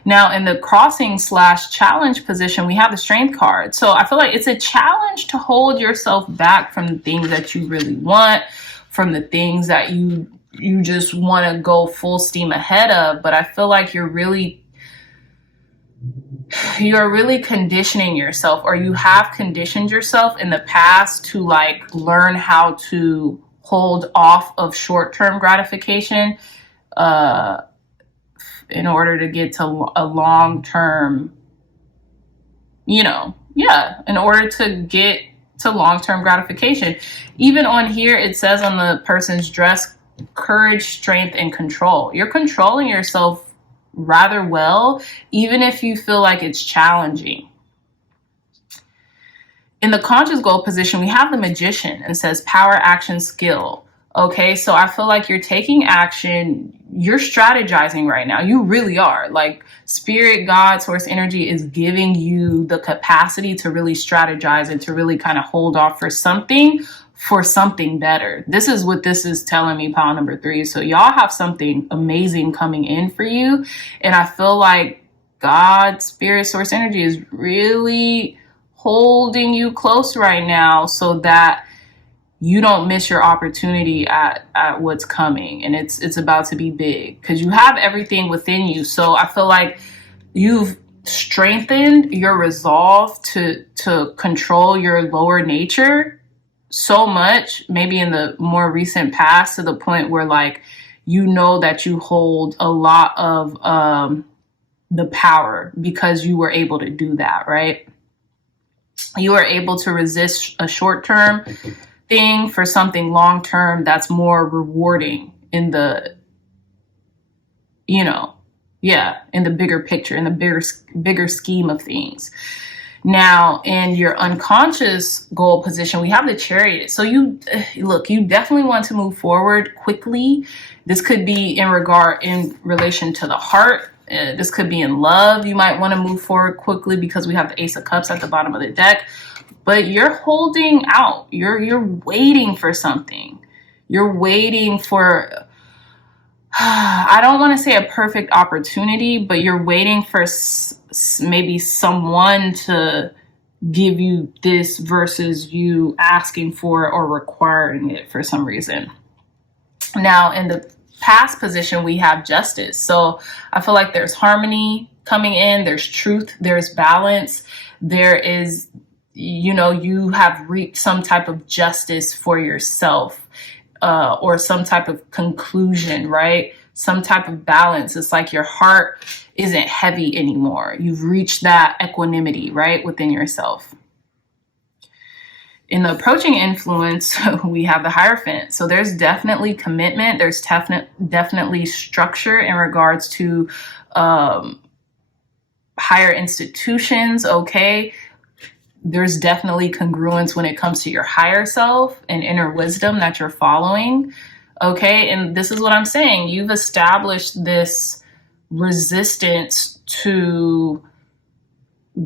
Now in the crossing/challenge position, we have the Strength card. So I feel like it's a challenge to hold yourself back from the things that you really want, from the things that you just want to go full steam ahead of. But I feel like you're really conditioning yourself, or you have conditioned yourself in the past to, like, learn how to hold off of short-term gratification in order to get to a long-term, in order to get to long-term gratification. Even on here, it says on the person's dress, courage, strength, and control. You're controlling yourself rather well, even if you feel like it's challenging. In the conscious goal position, we have the Magician, and says power, action, skill. Okay, so I feel like you're taking action. You're strategizing right now. You really are. Like, Spirit, God, Source Energy is giving you the capacity to really strategize and to really kind of hold off for something better. This is what this is telling me, pile number 3. So y'all have something amazing coming in for you. And I feel like God, Spirit, Source Energy is really holding you close right now so that you don't miss your opportunity at what's coming. And it's about to be big because you have everything within you. So I feel like you've strengthened your resolve to control your lower nature so much, maybe in the more recent past, to the point where, like, that you hold a lot of the power because you were able to do that, right? You are able to resist a short-term thing for something long-term that's more rewarding in the, in the bigger picture, in the bigger scheme of things. Now, in your unconscious goal position, we have the Chariot. So you definitely want to move forward quickly. This could be in relation to the heart. This could be in love. You might want to move forward quickly because we have the Ace of Cups at the bottom of the deck. But you're holding out. You're waiting for something. You're waiting for, I don't want to say a perfect opportunity, but you're waiting for maybe someone to give you this versus you asking for or requiring it for some reason. Now, in the past position, we have Justice. So I feel like there's harmony coming in. There's truth. There's balance. There is, you have reached some type of justice for yourself, or some type of conclusion, right? Some type of balance. It's like your heart isn't heavy anymore. You've reached that equanimity, right, within yourself. In the approaching influence, we have the Hierophant. So there's definitely commitment. There's definitely structure in regards to higher institutions. Okay. There's definitely congruence when it comes to your higher self and inner wisdom that you're following. Okay. And this is what I'm saying. You've established this resistance to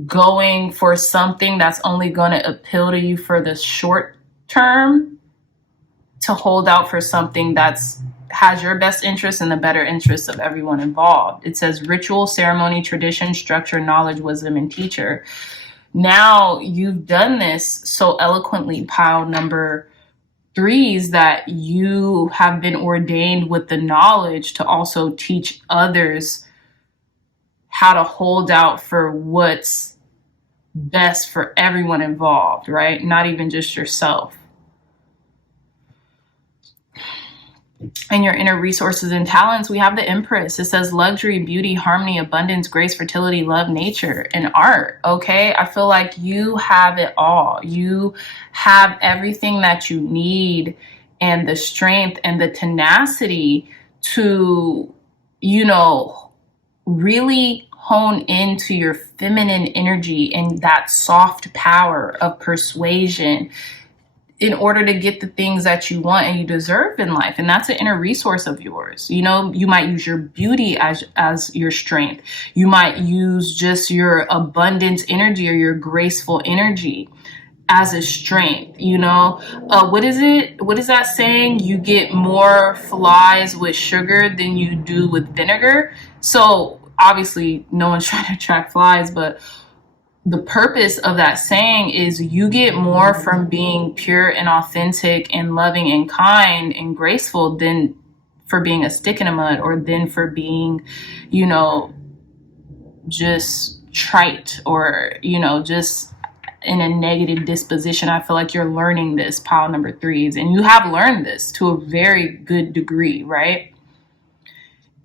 going for something that's only going to appeal to you for the short term, to hold out for something that's has your best interest and the better interests of everyone involved. It says ritual, ceremony, tradition, structure, knowledge, wisdom, and teacher. Now you've done this so eloquently, pile number 3s, that you have been ordained with the knowledge to also teach others how to hold out for what's best for everyone involved, right? Not even just yourself. And your inner resources and talents, we have the Empress. It says luxury, beauty, harmony, abundance, grace, fertility, love, nature, and art. Okay. I feel like you have it all. You have everything that you need, and the strength and the tenacity to, really hone into your feminine energy and that soft power of persuasion in order to get the things that you want and you deserve in life. And that's an inner resource of yours. You might use your beauty as your strength. You might use just your abundance energy or your graceful energy as a strength. What is it? What is that saying? You get more flies with sugar than you do with vinegar. So obviously no one's trying to attract flies, but the purpose of that saying is you get more from being pure and authentic and loving and kind and graceful than for being a stick in the mud, or than for being, just trite, or, just in a negative disposition. I feel like you're learning this, pile number 3s, and you have learned this to a very good degree, right?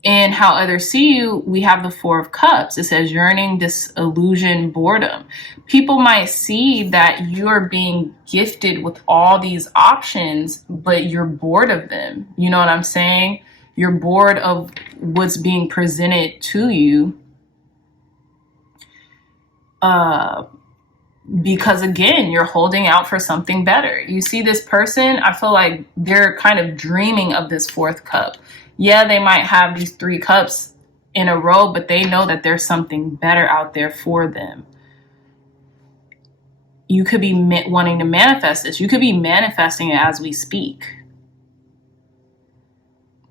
And how others see you, we have the 4 of Cups. It says yearning, disillusion, boredom. People might see that you're being gifted with all these options, but you're bored of them. You know what I'm saying? You're bored of what's being presented to you. Because again, you're holding out for something better. You see this person, I feel like they're kind of dreaming of this 4th cup. Yeah, they might have these 3 cups in a row, but they know that there's something better out there for them. You could be wanting to manifest this. You could be manifesting it as we speak.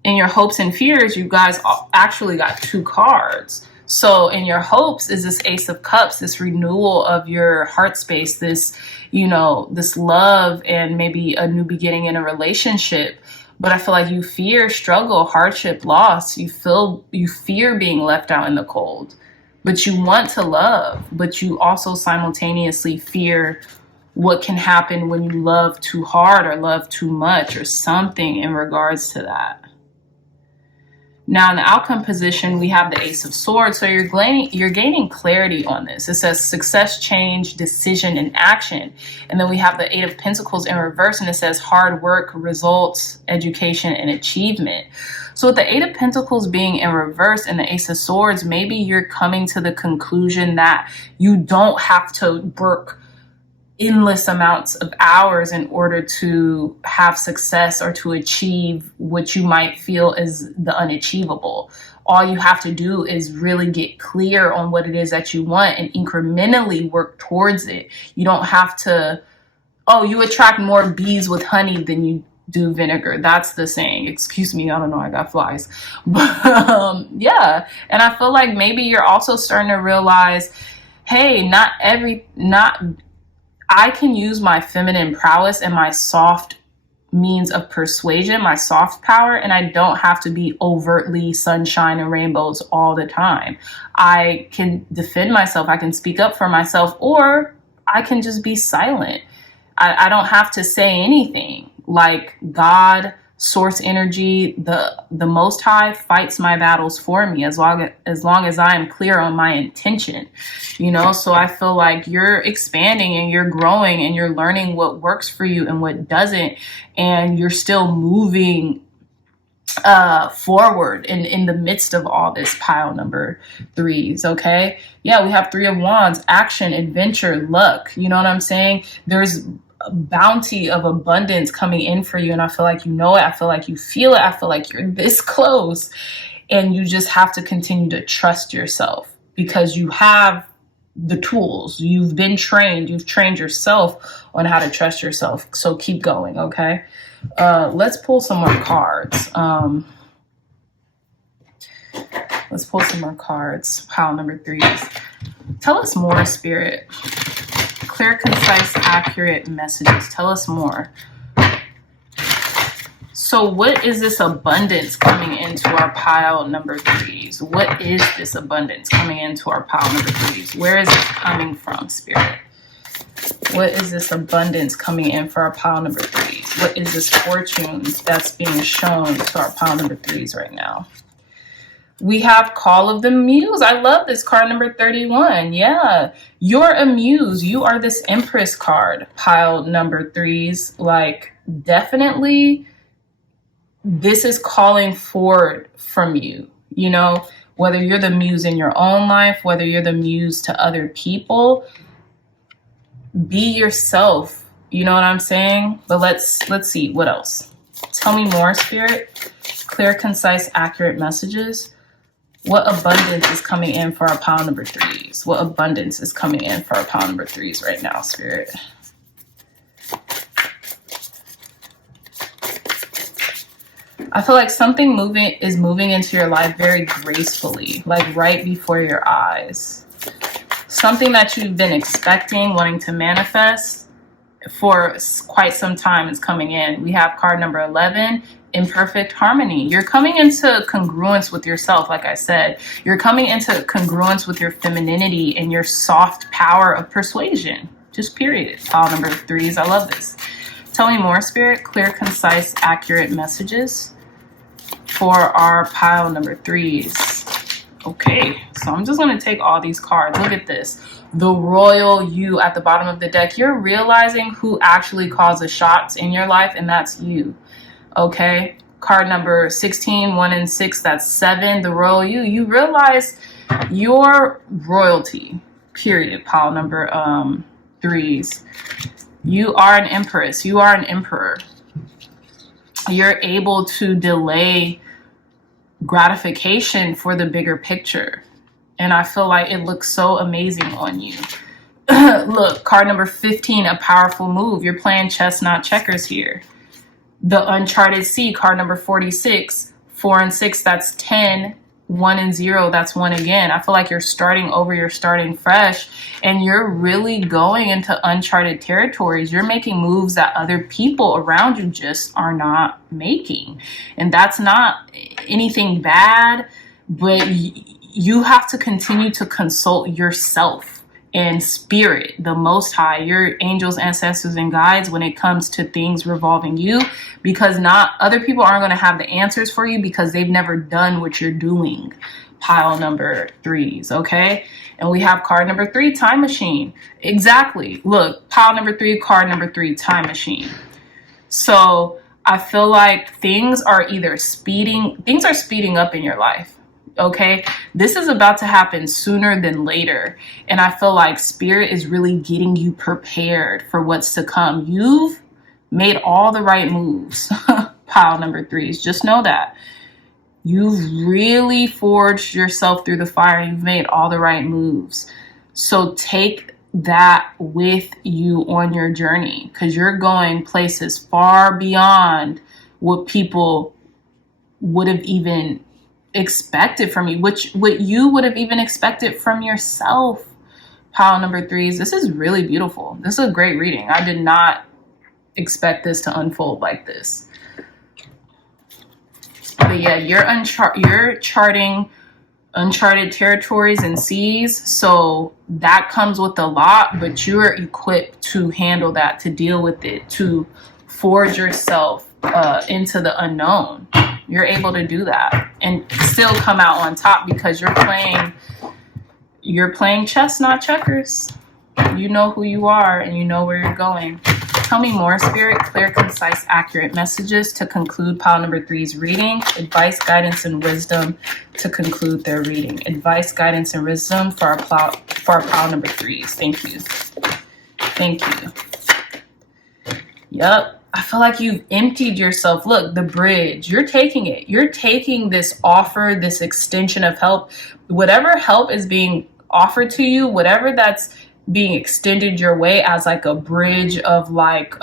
In your hopes and fears, you guys actually got 2 cards. So in your hopes is this Ace of Cups, this renewal of your heart space, this, this love and maybe a new beginning in a relationship. But I feel like you fear struggle, hardship, loss. You fear being left out in the cold, but you want to love, but you also simultaneously fear what can happen when you love too hard or love too much or something in regards to that. Now in the outcome position, we have the Ace of Swords. So you're gaining clarity on this. It says success, change, decision, and action. And then we have the 8 of Pentacles in reverse, and it says hard work, results, education, and achievement. So with the 8 of Pentacles being in reverse and the Ace of Swords, maybe you're coming to the conclusion that you don't have to work endless amounts of hours in order to have success or to achieve what you might feel is the unachievable. All you have to do is really get clear on what it is that you want and incrementally work towards it. You don't have to, you attract more bees with honey than you do vinegar. That's the saying. Excuse me, I don't know, I got flies. But yeah, and I feel like maybe you're also starting to realize, hey, I can use my feminine prowess and my soft means of persuasion, my soft power, and I don't have to be overtly sunshine and rainbows all the time. I can defend myself, I can speak up for myself, or I can just be silent. I don't have to say anything. Like God, source energy, the Most High fights my battles for me as long as I am clear on my intention, you know. So I feel like you're expanding and you're growing and you're learning what works for you and what doesn't, and you're still moving forward in the midst of all this. Pile number 3s. Okay, yeah, we have 3 of Wands, action, adventure, luck. You know what I'm saying? There's a bounty of abundance coming in for you, and I feel like you know it. I feel like you feel it. I feel like you're this close, and you just have to continue to trust yourself because you have the tools. You've been trained. You've trained yourself on how to trust yourself. So keep going. Okay. Let's pull some more cards. Let's pull some more cards. Pile number 3s. Tell us more, Spirit. Clear, concise, accurate messages. Tell us more. So what is this abundance coming into our pile number 3s? What is this abundance coming into our pile number 3s? Where is it coming from, Spirit? What is this abundance coming in for our pile number 3s? What is this fortune that's being shown to our pile number 3s right now? We have Call of the Muse. I love this card number 31. Yeah, you're a muse. You are this Empress card, pile number 3s. Like, definitely, this is calling forward from you. You know, whether you're the muse in your own life, whether you're the muse to other people, be yourself. You know what I'm saying? But let's see what else. Tell me more, Spirit. Clear, concise, accurate messages. What abundance is coming in for our pile number 3s? What abundance is coming in for our pile number 3s right now, Spirit? I feel like something is moving into your life very gracefully, like right before your eyes. Something that you've been expecting, wanting to manifest for quite some time is coming in. We have card number 11, imperfect harmony. You're coming into congruence with yourself. Like I said, you're coming into congruence with your femininity and your soft power of persuasion. Just period. Pile number 3s. I love this. Tell me more, Spirit. Clear, concise, accurate messages for our pile number 3s. Okay, so I'm just going to take all these cards. Look at this. The royal you at the bottom of the deck. You're realizing who actually calls the shots in your life, and that's you. Okay, card number 16, 1 and 6, that's 7, the royal you. You realize your royalty, period, pile number 3s. You are an empress. You are an emperor. You're able to delay gratification for the bigger picture. And I feel like it looks so amazing on you. Look, card number 15, a powerful move. You're playing chess, not checkers here. The Uncharted Sea, card number 46, 4 and 6, that's 10, 1 and 0, that's 1 again. I feel like you're starting over, you're starting fresh, and you're really going into uncharted territories. You're making moves that other people around you just are not making. And that's not anything bad, but you have to continue to consult yourself and spirit, the Most High, your angels, ancestors, and guides when it comes to things revolving you, because not other people aren't going to have the answers for you because they've never done what you're doing. Pile number 3s. Okay. And we have card number 3, time machine. Exactly. Look, pile number 3, card number 3, time machine. So I feel like things are speeding up in your life. Okay, this is about to happen sooner than later. And I feel like Spirit is really getting you prepared for what's to come. You've made all the right moves, pile number 3s. Just know that. You've really forged yourself through the fire. You've made all the right moves. So take that with you on your journey, because you're going places far beyond what people would have even expected from you, what you would have even expected from yourself. Pile number 3s. This is really beautiful. This is a great reading. I did not expect this to unfold like this. But yeah, you're charting uncharted territories and seas, so that comes with a lot, but you're equipped to handle that, to deal with it, to forge yourself into the unknown. You're able to do that and still come out on top because you're playing chess, not checkers. You know who you are and you know where you're going. Tell me more, Spirit. Clear, concise, accurate messages to conclude pile number 3's reading. Advice, guidance, and wisdom to conclude their reading. Advice, guidance, and wisdom for our pile number 3's. Thank you. Thank you. Yep. I feel like you've emptied yourself. Look, the bridge. You're taking it. You're taking this offer, this extension of help. Whatever help is being offered to you, whatever that's being extended your way as like a bridge of like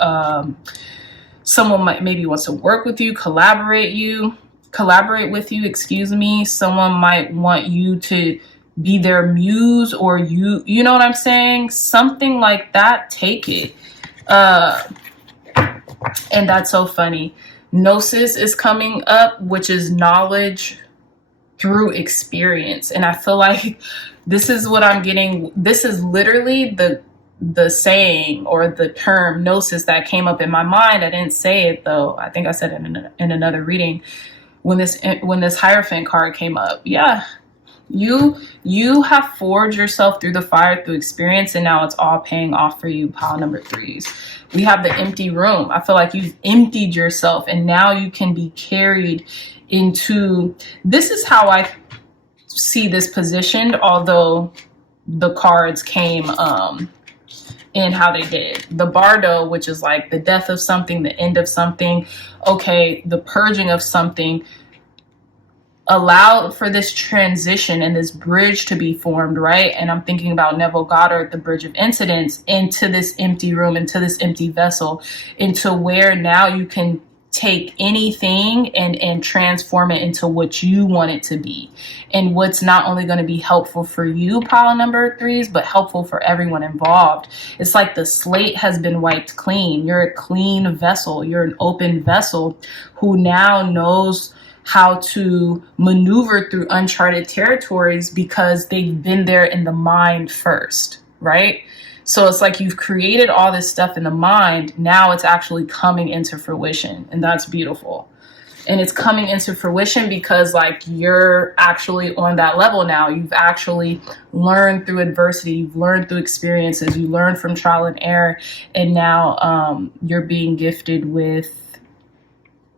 someone might maybe wants to work with you, collaborate with you, excuse me. Someone might want you to be their muse, or you know what I'm saying? Something like that. Take it. And that's so funny. Gnosis is coming up, which is knowledge through experience. And I feel like this is what I'm getting. This is literally the saying or the term gnosis that came up in my mind. I didn't say it though. I think I said it in another reading when this Hierophant card came up. Yeah. You have forged yourself through the fire, through experience, and now it's all paying off for you, pile number 3's. We have the empty room. I feel like you've emptied yourself and now you can be carried into, this is how I see this positioned, although the cards came in how they did. The Bardo, which is like the death of something, the end of something, okay, the purging of something, allowed for this transition and this bridge to be formed, right? And I'm thinking about Neville Goddard, the bridge of incidents, into this empty room, into this empty vessel, into where now you can take anything and transform it into what you want it to be. And what's not only going to be helpful for you, pile number 3's, but helpful for everyone involved. It's like the slate has been wiped clean. You're a clean vessel. You're an open vessel who now knows how to maneuver through uncharted territories because they've been there in the mind first, right? So it's like you've created all this stuff in the mind. Now it's actually coming into fruition, and that's beautiful. And it's coming into fruition because like you're actually on that level now. You've actually learned through adversity. You've learned through experiences. You learned from trial and error. And now you're being gifted with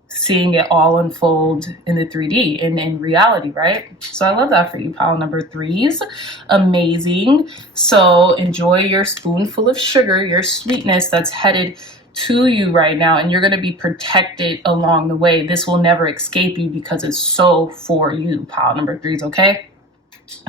seeing it all unfold in the 3D and in reality, right? So I love that for you, pile number 3's. Amazing. So enjoy your spoonful of sugar, your sweetness that's headed to you right now, and you're going to be protected along the way. This will never escape you because it's so for you, pile number 3's, okay?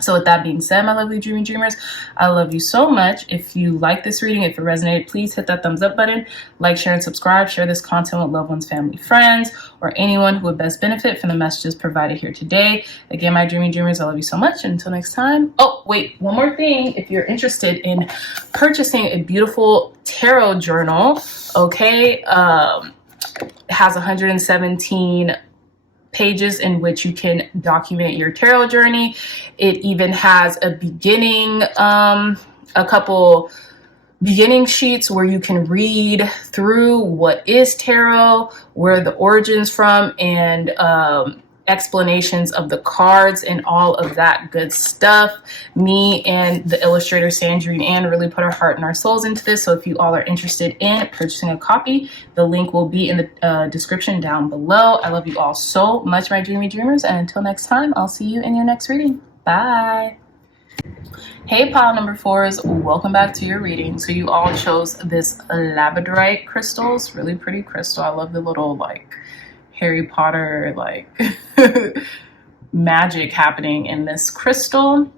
So with that being said, my lovely dreamy dreamers, I love you so much. If you like this reading, if it resonated, please hit that thumbs up button, like, share, and subscribe. Share this content with loved ones, family, friends, or anyone who would best benefit from the messages provided here today. Again, my dreamy dreamers, I love you so much. And until next time. Oh, wait, one more thing. If you're interested in purchasing a beautiful tarot journal, okay, it has 117 pages in which you can document your tarot journey. It even has a beginning, a couple beginning sheets where you can read through what is tarot, where the origins from, and explanations of the cards and all of that good stuff. Me and the illustrator Sandrine Ann really put our heart and our souls into this. So if you all are interested in purchasing a copy, the link will be in the description down below. I love you all so much, my dreamy dreamers. And until next time, I'll see you in your next reading. Bye. Hey, pile number 4's, welcome back to your reading. So you all chose this Labradorite crystals, really pretty crystal. I love the little like Harry Potter like magic happening in this crystal.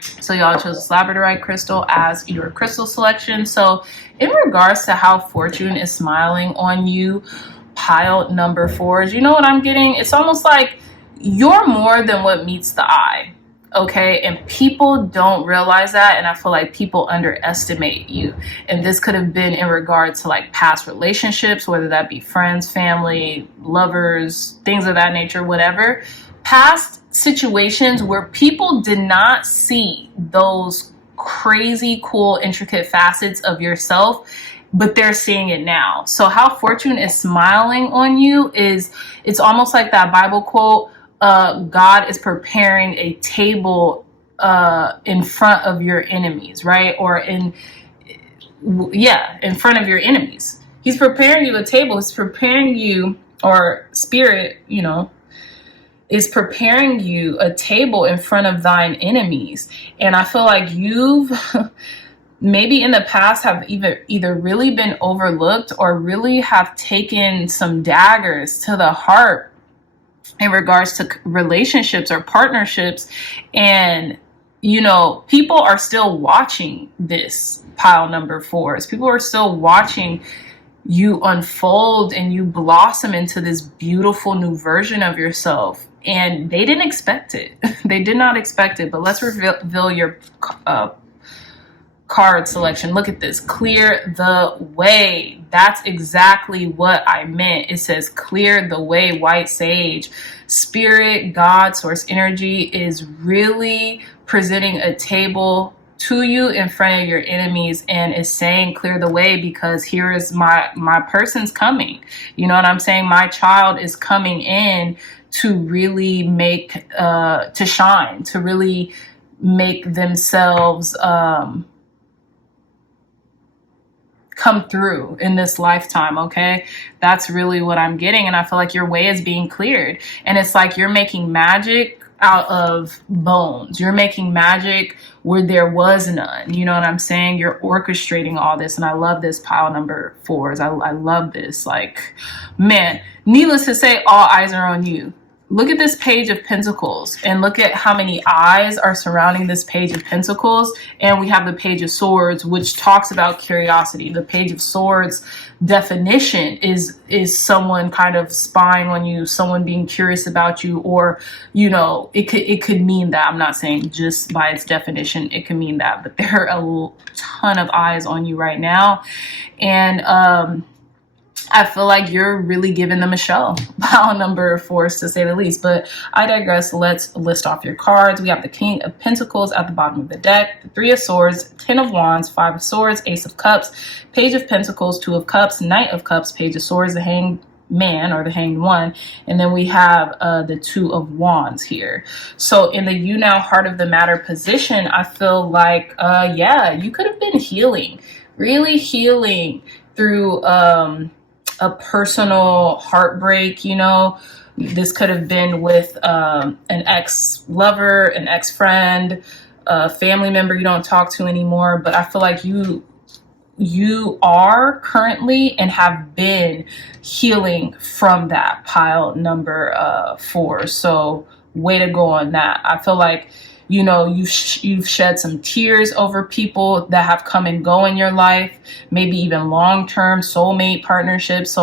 So y'all chose this Labradorite crystal as your crystal selection. So in regards to how fortune is smiling on you, pile number 4's, you know what I'm getting? It's almost like you're more than what meets the eye. Okay, and people don't realize that, and I feel like people underestimate you. And this could have been in regard to like past relationships, whether that be friends, family, lovers, things of that nature, whatever. Past situations where people did not see those crazy, cool, intricate facets of yourself, but they're seeing it now. So how fortune is smiling on you is, it's almost like that Bible quote, God is preparing a table in front of your enemies, right? Or in front of your enemies. He's preparing you a table. He's preparing you, or spirit, is preparing you a table in front of thine enemies. And I feel like you've maybe in the past have either really been overlooked or really have taken some daggers to the heart in regards to relationships or partnerships. And, people are still watching this pile number 4s. People are still watching you unfold and you blossom into this beautiful new version of yourself. And they didn't expect it. They did not expect it. But let's reveal your card selection. Look at this. Clear the way. That's exactly what I meant. It says clear the way, white sage. Spirit, God, source energy is really presenting a table to you in front of your enemies and is saying clear the way, because here is my person's coming. You know what I'm saying? My child is coming in to really make to shine, to really make themselves come through in this lifetime. Okay, that's really what I'm getting. And I feel like your way is being cleared, and it's like you're making magic out of bones. You're making magic where there was none. You know what I'm saying? You're orchestrating all this. And I love this pile number 4s. I love this. Like, man, needless to say, all eyes are on you. Look at this page of pentacles and look at how many eyes are surrounding this page of pentacles. And we have the page of swords, which talks about curiosity. The page of swords definition is someone kind of spying on you, someone being curious about you, or, it could mean that. I'm not saying just by its definition, it can mean that, but there are a ton of eyes on you right now. And, I feel like you're really giving them a show. Pile number 4s, to say the least. But I digress. Let's list off your cards. We have the King of Pentacles at the bottom of the deck, the 3 of Swords, 10 of Wands, 5 of Swords, Ace of Cups, Page of Pentacles, 2 of Cups, Knight of Cups, Page of Swords, the Hanged Man or the Hanged One, and then we have the 2 of Wands here. So in the you now heart of the matter position, I feel like you could have been healing, really healing through a personal heartbreak. This could have been with an ex-lover, an ex-friend, a family member you don't talk to anymore. But I feel like you are currently and have been healing from that, pile number 4. So way to go on that. I feel like you've shed some tears over people that have come and go in your life, maybe even long-term soulmate partnerships,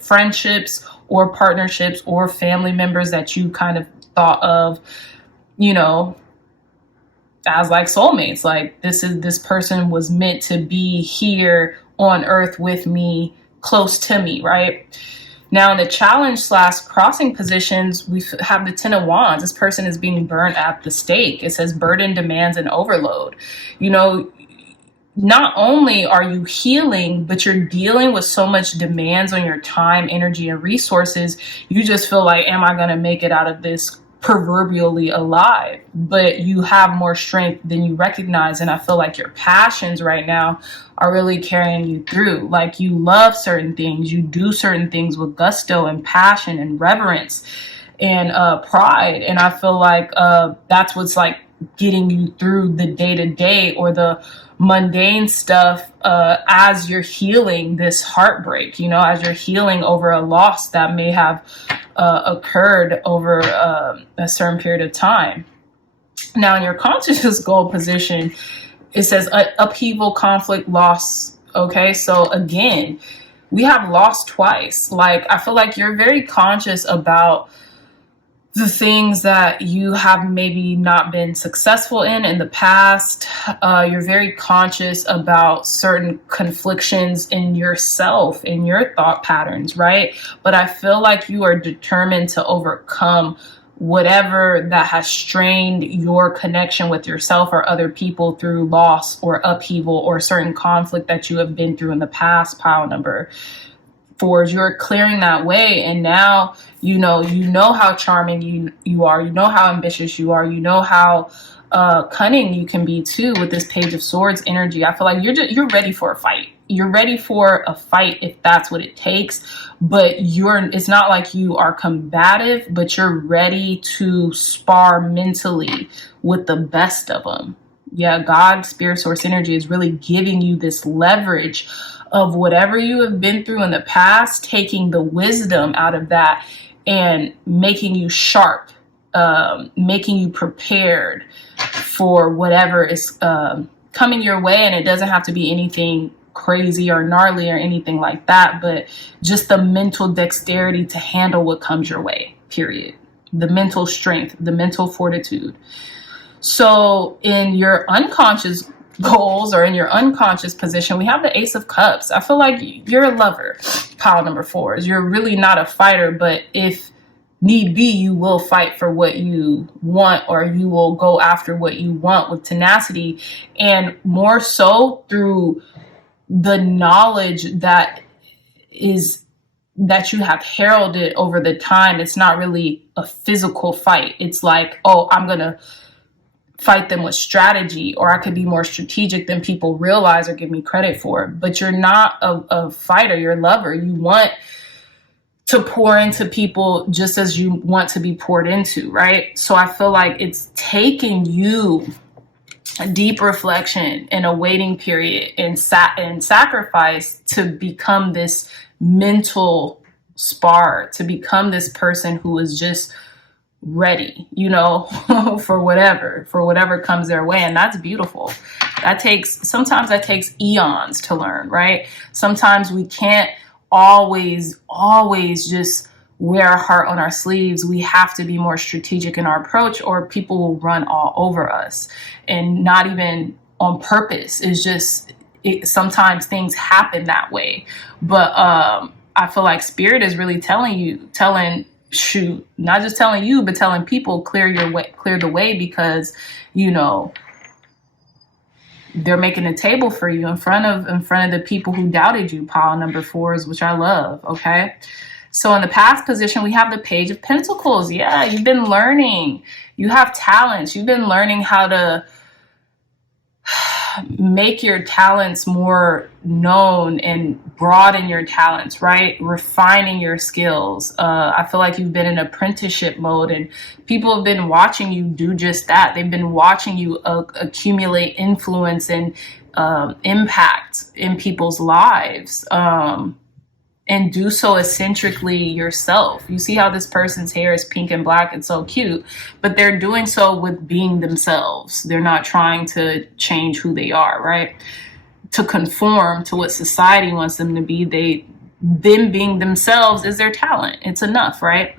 friendships or partnerships, or family members that you kind of thought of, as like soulmates. Like this person was meant to be here on earth with me, close to me, right? Now, in the challenge / crossing positions, we have the 10 of Wands. This person is being burnt at the stake. It says burden, demands, and overload. Not only are you healing, but you're dealing with so much demands on your time, energy, and resources. You just feel like, am I going to make it out of this proverbially alive? But you have more strength than you recognize. And I feel like your passions right now are really carrying you through. Like, you love certain things, you do certain things with gusto and passion and reverence and pride. And I feel like that's what's like getting you through the day-to-day or the mundane stuff as you're healing this heartbreak, as you're healing over a loss that may have occurred over a certain period of time. Now, in your consciousness goal position, it says upheaval, conflict, loss. Okay, so again, we have lost twice. Like, I feel like you're very conscious about the things that you have maybe not been successful in the past. You're very conscious about certain conflictions in yourself, in your thought patterns, right? But I feel like you are determined to overcome whatever that has strained your connection with yourself or other people through loss or upheaval or certain conflict that you have been through in the past, pile number 4s. You're clearing that way, and now you know how charming you are, you know how ambitious you are, you know how cunning you can be too with this Page of Swords energy. I feel like you're ready for a fight. You're ready for a fight if that's what it takes, but it's not like you are combative, but you're ready to spar mentally with the best of them. Yeah, God, Spirit, Source energy is really giving you this leverage of whatever you have been through in the past, taking the wisdom out of that and making you sharp, making you prepared for whatever is coming your way. And it doesn't have to be anything crazy or gnarly or anything like that, but just the mental dexterity to handle what comes your way, period. The mental strength, the mental fortitude. So in your unconscious goals or in your unconscious position, we have the Ace of Cups. I feel like you're a lover, pile number 4s. You're really not a fighter, but if need be, you will fight for what you want, or you will go after what you want with tenacity, and more so through the knowledge that you have heralded over the time. It's not really a physical fight. It's like, oh, I'm going to fight them with strategy, or I could be more strategic than people realize or give me credit for. But you're not a fighter, you're a lover. You want to pour into people just as you want to be poured into, right? So I feel like it's taking you a deep reflection and a waiting period and sacrifice to become this mental spar, to become this person who is just ready, for whatever comes their way. And that's beautiful. Sometimes that takes eons to learn, right? Sometimes we can't always just wear our heart on our sleeves. We have to be more strategic in our approach, or people will run all over us, and not even on purpose. It's just, sometimes things happen that way. But I feel like Spirit is really not just telling you, but telling people, clear the way, because, they're making a table for you in front of the people who doubted you, pile number 4s, which I love. Okay. So in the past position, we have the Page of Pentacles. Yeah, you've been learning. You have talents. You've been learning how to make your talents more known and broaden your talents, right? Refining your skills. I feel like you've been in apprenticeship mode, and people have been watching you do just that. They've been watching you accumulate influence and impact in people's lives. And do so eccentrically yourself. You see how this person's hair is pink and black and so cute, but they're doing so with being themselves. They're not trying to change who they are, right? To conform to what society wants them to be. Them being themselves is their talent. It's enough, right?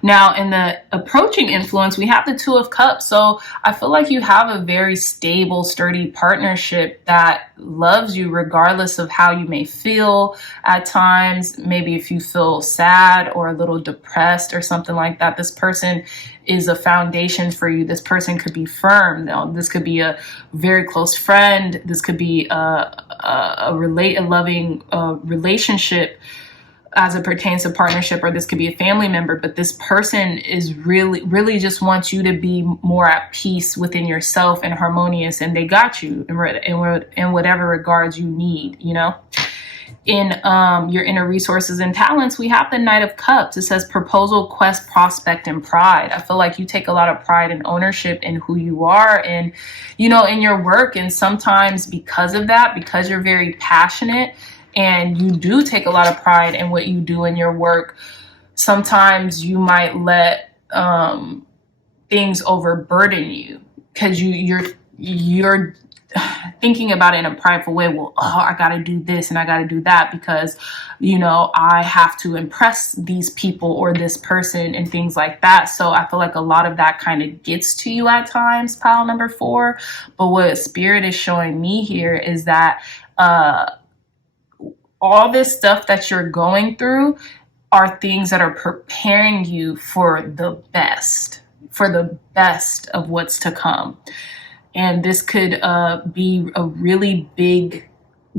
Now, in the approaching influence, we have the Two of Cups. So I feel like you have a very stable, sturdy partnership that loves you regardless of how you may feel at times. Maybe if you feel sad or a little depressed or something like that, this person is a foundation for you. This person could be firm. Now, this could be a very close friend. This could be a loving relationship as it pertains to partnership, or this could be a family member, but this person is really just wants you to be more at peace within yourself and harmonious, and they got you in whatever regards you need, In your inner resources and talents, we have the Knight of Cups. It says proposal, quest, prospect, and pride. I feel like you take a lot of pride and ownership in who you are and, in your work. And sometimes because of that, because you're very passionate, and you do take a lot of pride in what you do in your work, sometimes you might let things overburden you because you're thinking about it in a prideful way. Well, I got to do this and I got to do that because, I have to impress these people or this person and things like that. So I feel like a lot of that kind of gets to you at times, pile number 4. But what Spirit is showing me here is that all this stuff that you're going through, are things that are preparing you for the best of what's to come. And this could be a really big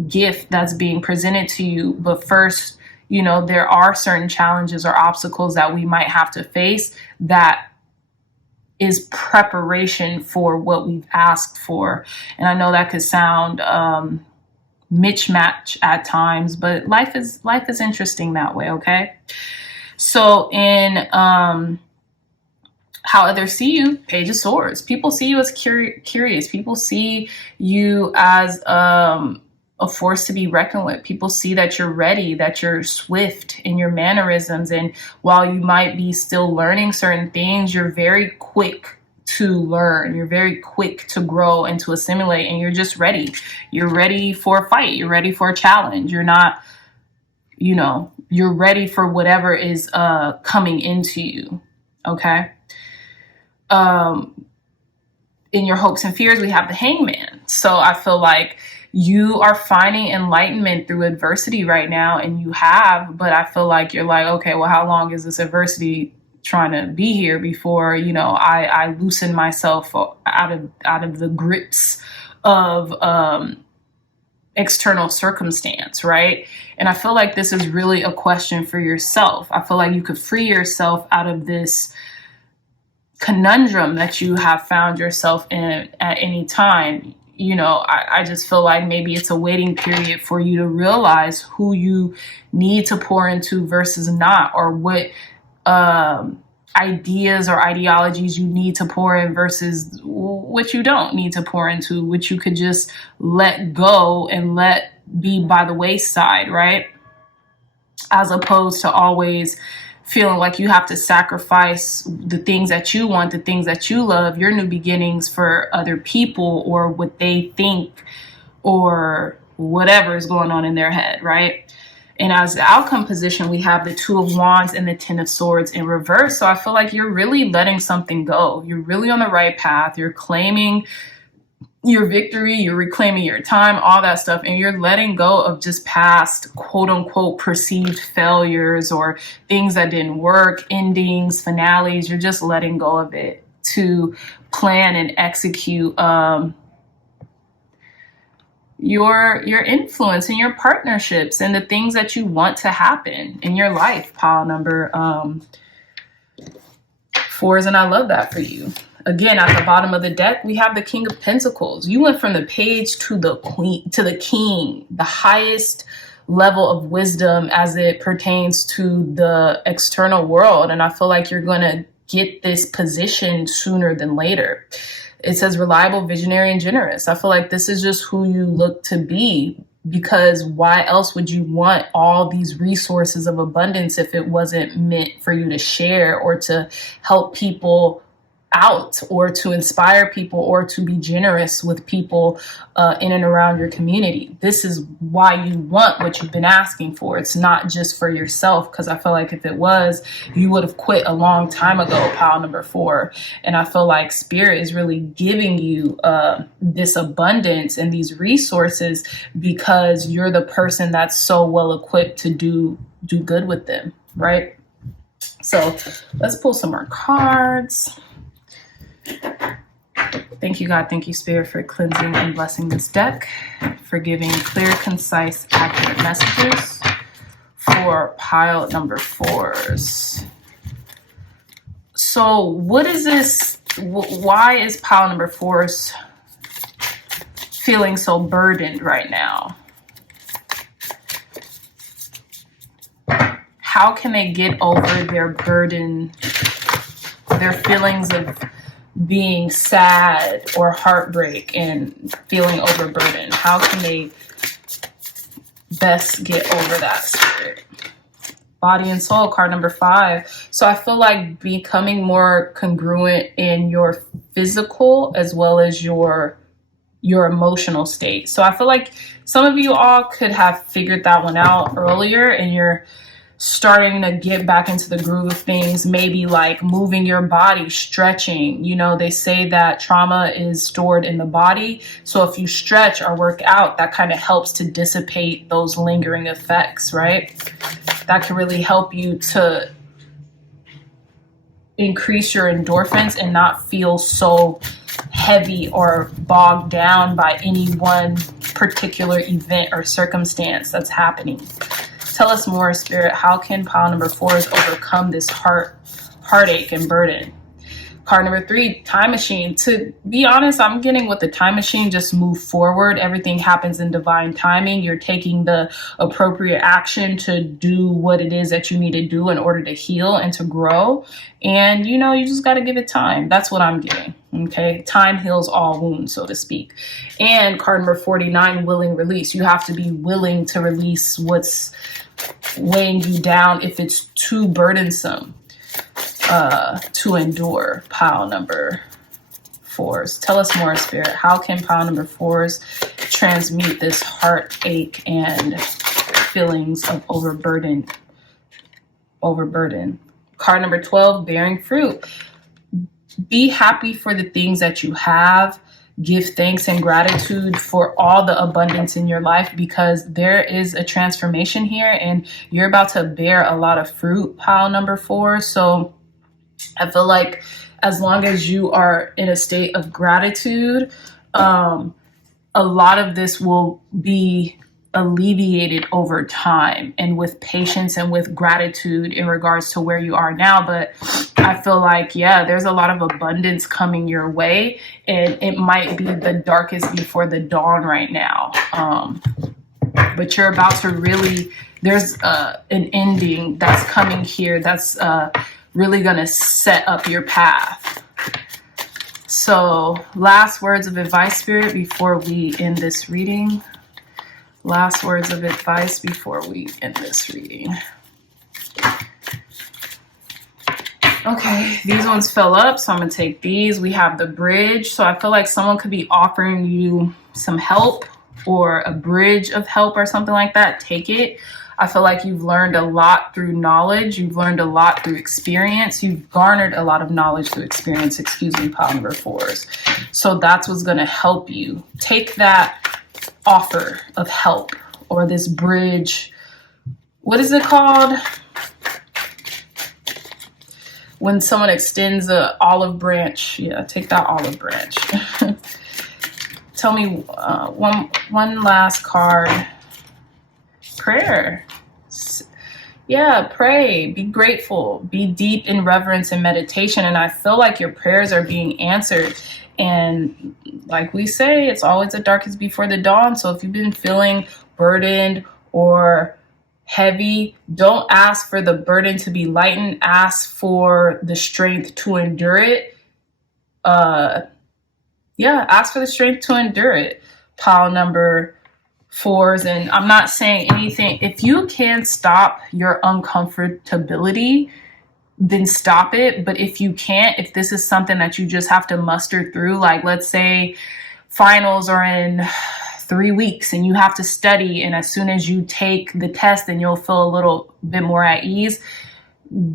gift that's being presented to you. But first, you know, there are certain challenges or obstacles that we might have to face that is preparation for what we've asked for. And I know that could sound mismatch at times, but life is interesting that way. Okay. So in how others see you, Page of Swords. People see you as curious. People see you as a force to be reckoned with. People see that you're ready, that you're swift in your mannerisms. And while you might be still learning certain things, you're very quick to learn. You're very quick to grow and to assimilate, and you're just ready. You're ready for a fight. You're ready for a challenge. You're not, you know, you're ready for whatever is coming into you. Okay. In your hopes and fears, we have the Hangman. So I feel like you are finding enlightenment through adversity right now, and you have, but I feel like you're like, okay, well, how long is this adversity trying to be here before, you know, I loosen myself out of the grips of external circumstance, right? And I feel like this is really a question for yourself. I feel like you could free yourself out of this conundrum that you have found yourself in at any time. You know, I just feel like maybe it's a waiting period for you to realize who you need to pour into versus not, or what ideas or ideologies you need to pour in versus what you don't need to pour into, which you could just let go and let be by the wayside, right? As opposed to always feeling like you have to sacrifice the things that you want, the things that you love, your new beginnings for other people or what they think or whatever is going on in their head, right? And as the outcome position, we have the Two of Wands and the Ten of Swords in reverse. So I feel like you're really letting something go. You're really on the right path. You're claiming your victory, you're reclaiming your time, all that stuff, and you're letting go of just past quote unquote perceived failures or things that didn't work, endings, finales. You're just letting go of it to plan and execute your influence and your partnerships and the things that you want to happen in your life. Pile number 4s, and I love that for you. Again, at the bottom of the deck, we have the King of Pentacles. You went from the Page to the Queen, to the King, the highest level of wisdom as it pertains to the external world. And I feel like you're going to get this position sooner than later. It says reliable, visionary, and generous. I feel like this is just who you look to be, because why else would you want all these resources of abundance if it wasn't meant for you to share or to help people out or to inspire people or to be generous with people in and around your community? This is why you want what you've been asking for. It's not just for yourself, because I feel like if it was, you would have quit a long time ago, pile number 4. And I feel like Spirit is really giving you this abundance and these resources because you're the person that's so well equipped to do good with them, right? So let's pull some more cards. Thank you, God. Thank you, Spirit, for cleansing and blessing this deck, for giving clear, concise, accurate messages for pile number 4s. So what is this? Why is pile number 4s feeling so burdened right now? How can they get over their burden, their feelings of being sad or heartbreak and feeling overburdened? How can they best get over that, Spirit? Body and Soul, card number 5. So I feel like becoming more congruent in your physical as well as your emotional state. So I feel like some of you all could have figured that one out earlier, and you're starting to get back into the groove of things, maybe like moving your body, stretching. You know, they say that trauma is stored in the body. So if you stretch or work out, that kind of helps to dissipate those lingering effects, right? that can really help you to increase your endorphins and not feel so heavy or bogged down by any one particular event or circumstance that's happening. Tell us more, Spirit. How can pile number 4s overcome this heartache and burden? Card number 3, time machine. To be honest, I'm getting with the time machine, just move forward. Everything happens in divine timing. You're taking the appropriate action to do what it is that you need to do in order to heal and to grow. And, you know, you just got to give it time. That's what I'm getting. Okay. Time heals all wounds, so to speak. And card number 49, willing release. You have to be willing to release what's weighing you down if it's too burdensome to endure. Pile number 4s. Tell us more, Spirit. How can pile number 4s transmute this heartache and feelings of overburden? Card number 12, bearing fruit. Be happy for the things that you have. Give thanks and gratitude for all the abundance in your life, because there is a transformation here and you're about to bear a lot of fruit, pile number 4. So I feel like as long as you are in a state of gratitude, a lot of this will be alleviated over time and with patience and with gratitude in regards to where you are now. But I feel like, yeah, there's a lot of abundance coming your way, and it might be the darkest before the dawn right now. But you're about to really, there's an ending that's coming here that's really going to set up your path. So last words of advice, Spirit, before we end this reading. Last words of advice before we end this reading. Okay, these ones fell up, so I'm going to take these. We have the bridge. So I feel like someone could be offering you some help or a bridge of help or something like that. Take it. I feel like you've learned a lot through knowledge. You've learned a lot through experience. You've garnered a lot of knowledge through experience, pile number 4s. So that's what's going to help you. Take that offer of help or this bridge. What is it called? When someone extends an olive branch. Yeah, take that olive branch. Tell me one last card. Prayer. Yeah, pray, be grateful, be deep in reverence and meditation. And I feel like your prayers are being answered. And like we say, it's always the darkest before the dawn. So if you've been feeling burdened or heavy, don't ask for the burden to be lightened. Ask for the strength to endure it. Ask for the strength to endure it. Pile number 4s. And I'm not saying anything. If you can stop your uncomfortability, then stop it. But if you can't, if this is something that you just have to muster through, like let's say finals are in 3 weeks and you have to study, and as soon as you take the test, then you'll feel a little bit more at ease.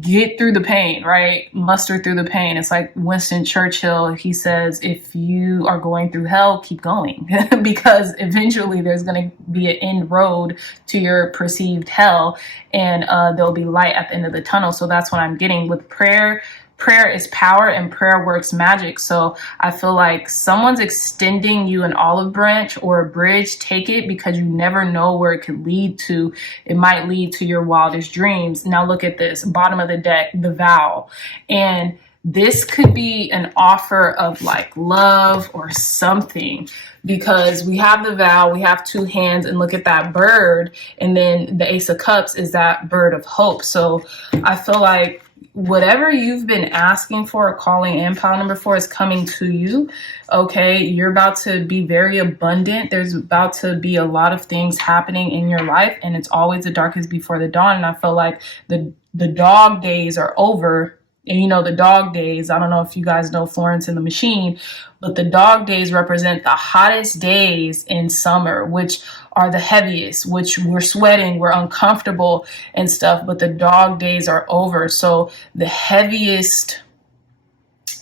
Get through the pain, right? Muster through the pain. It's like Winston Churchill. He says, if you are going through hell, keep going because eventually there's going to be an end road to your perceived hell, and there'll be light at the end of the tunnel. So that's what I'm getting with prayer. Prayer is power and prayer works magic. So I feel like someone's extending you an olive branch or a bridge. Take it, because you never know where it could lead to. It might lead to your wildest dreams. Now look at this, bottom of the deck, the vow. And this could be an offer of like love or something, because we have the vow, we have 2 hands, and look at that bird. And then the Ace of Cups is that bird of hope. So I feel like whatever you've been asking for, calling in, pile number 4 is coming to you. Okay, you're about to be very abundant. There's about to be a lot of things happening in your life, and it's always the darkest before the dawn. And I feel like the dog days are over. And you know, the dog days, I don't know if you guys know Florence and the Machine, but the dog days represent the hottest days in summer, which are the heaviest, which we're sweating, we're uncomfortable and stuff, but the dog days are over. So the heaviest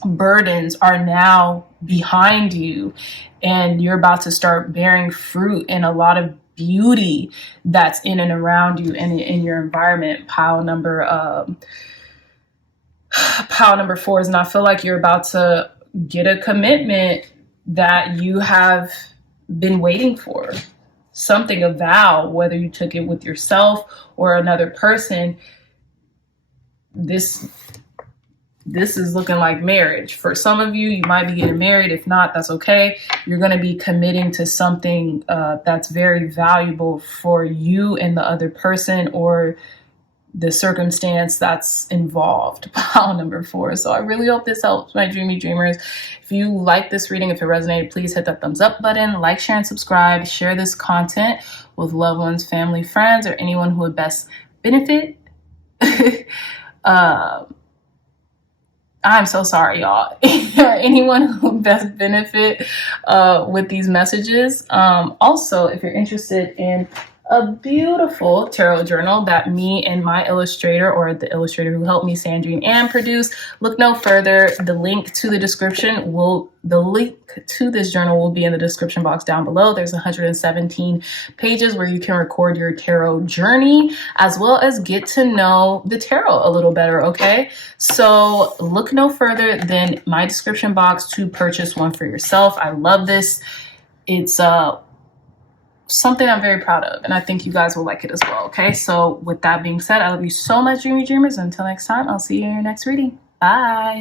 burdens are now behind you, and you're about to start bearing fruit in a lot of beauty that's in and around you and in your environment. Pile number 4 is, and I feel like you're about to get a commitment that you have been waiting for. Something, a vow, whether you took it with yourself or another person. This is looking like marriage. For some of you, you might be getting married. If not, that's okay. You're going to be committing to something that's very valuable for you and the other person, or the circumstance that's involved. Pile number 4. So I really hope this helps, my dreamy dreamers. If you like this reading, if it resonated, please hit that thumbs up button, like, share, and subscribe. Share this content with loved ones, family, friends, or anyone who would best benefit. I'm so sorry, y'all. Anyone who would best benefit with these messages. Also, if you're interested in a beautiful tarot journal that me and my illustrator, or the illustrator who helped me, Sandrine, and produce, look no further. The link to this journal will be in the description box down below. There's 117 pages where you can record your tarot journey, as well as get to know the tarot a little better, okay? So look no further than my description box to purchase one for yourself. I love this. It's something I'm very proud of, and I think you guys will like it as well, okay? So with that being said, I love you so much, dreamy dreamers. Until next time, I'll see you in your next reading. Bye.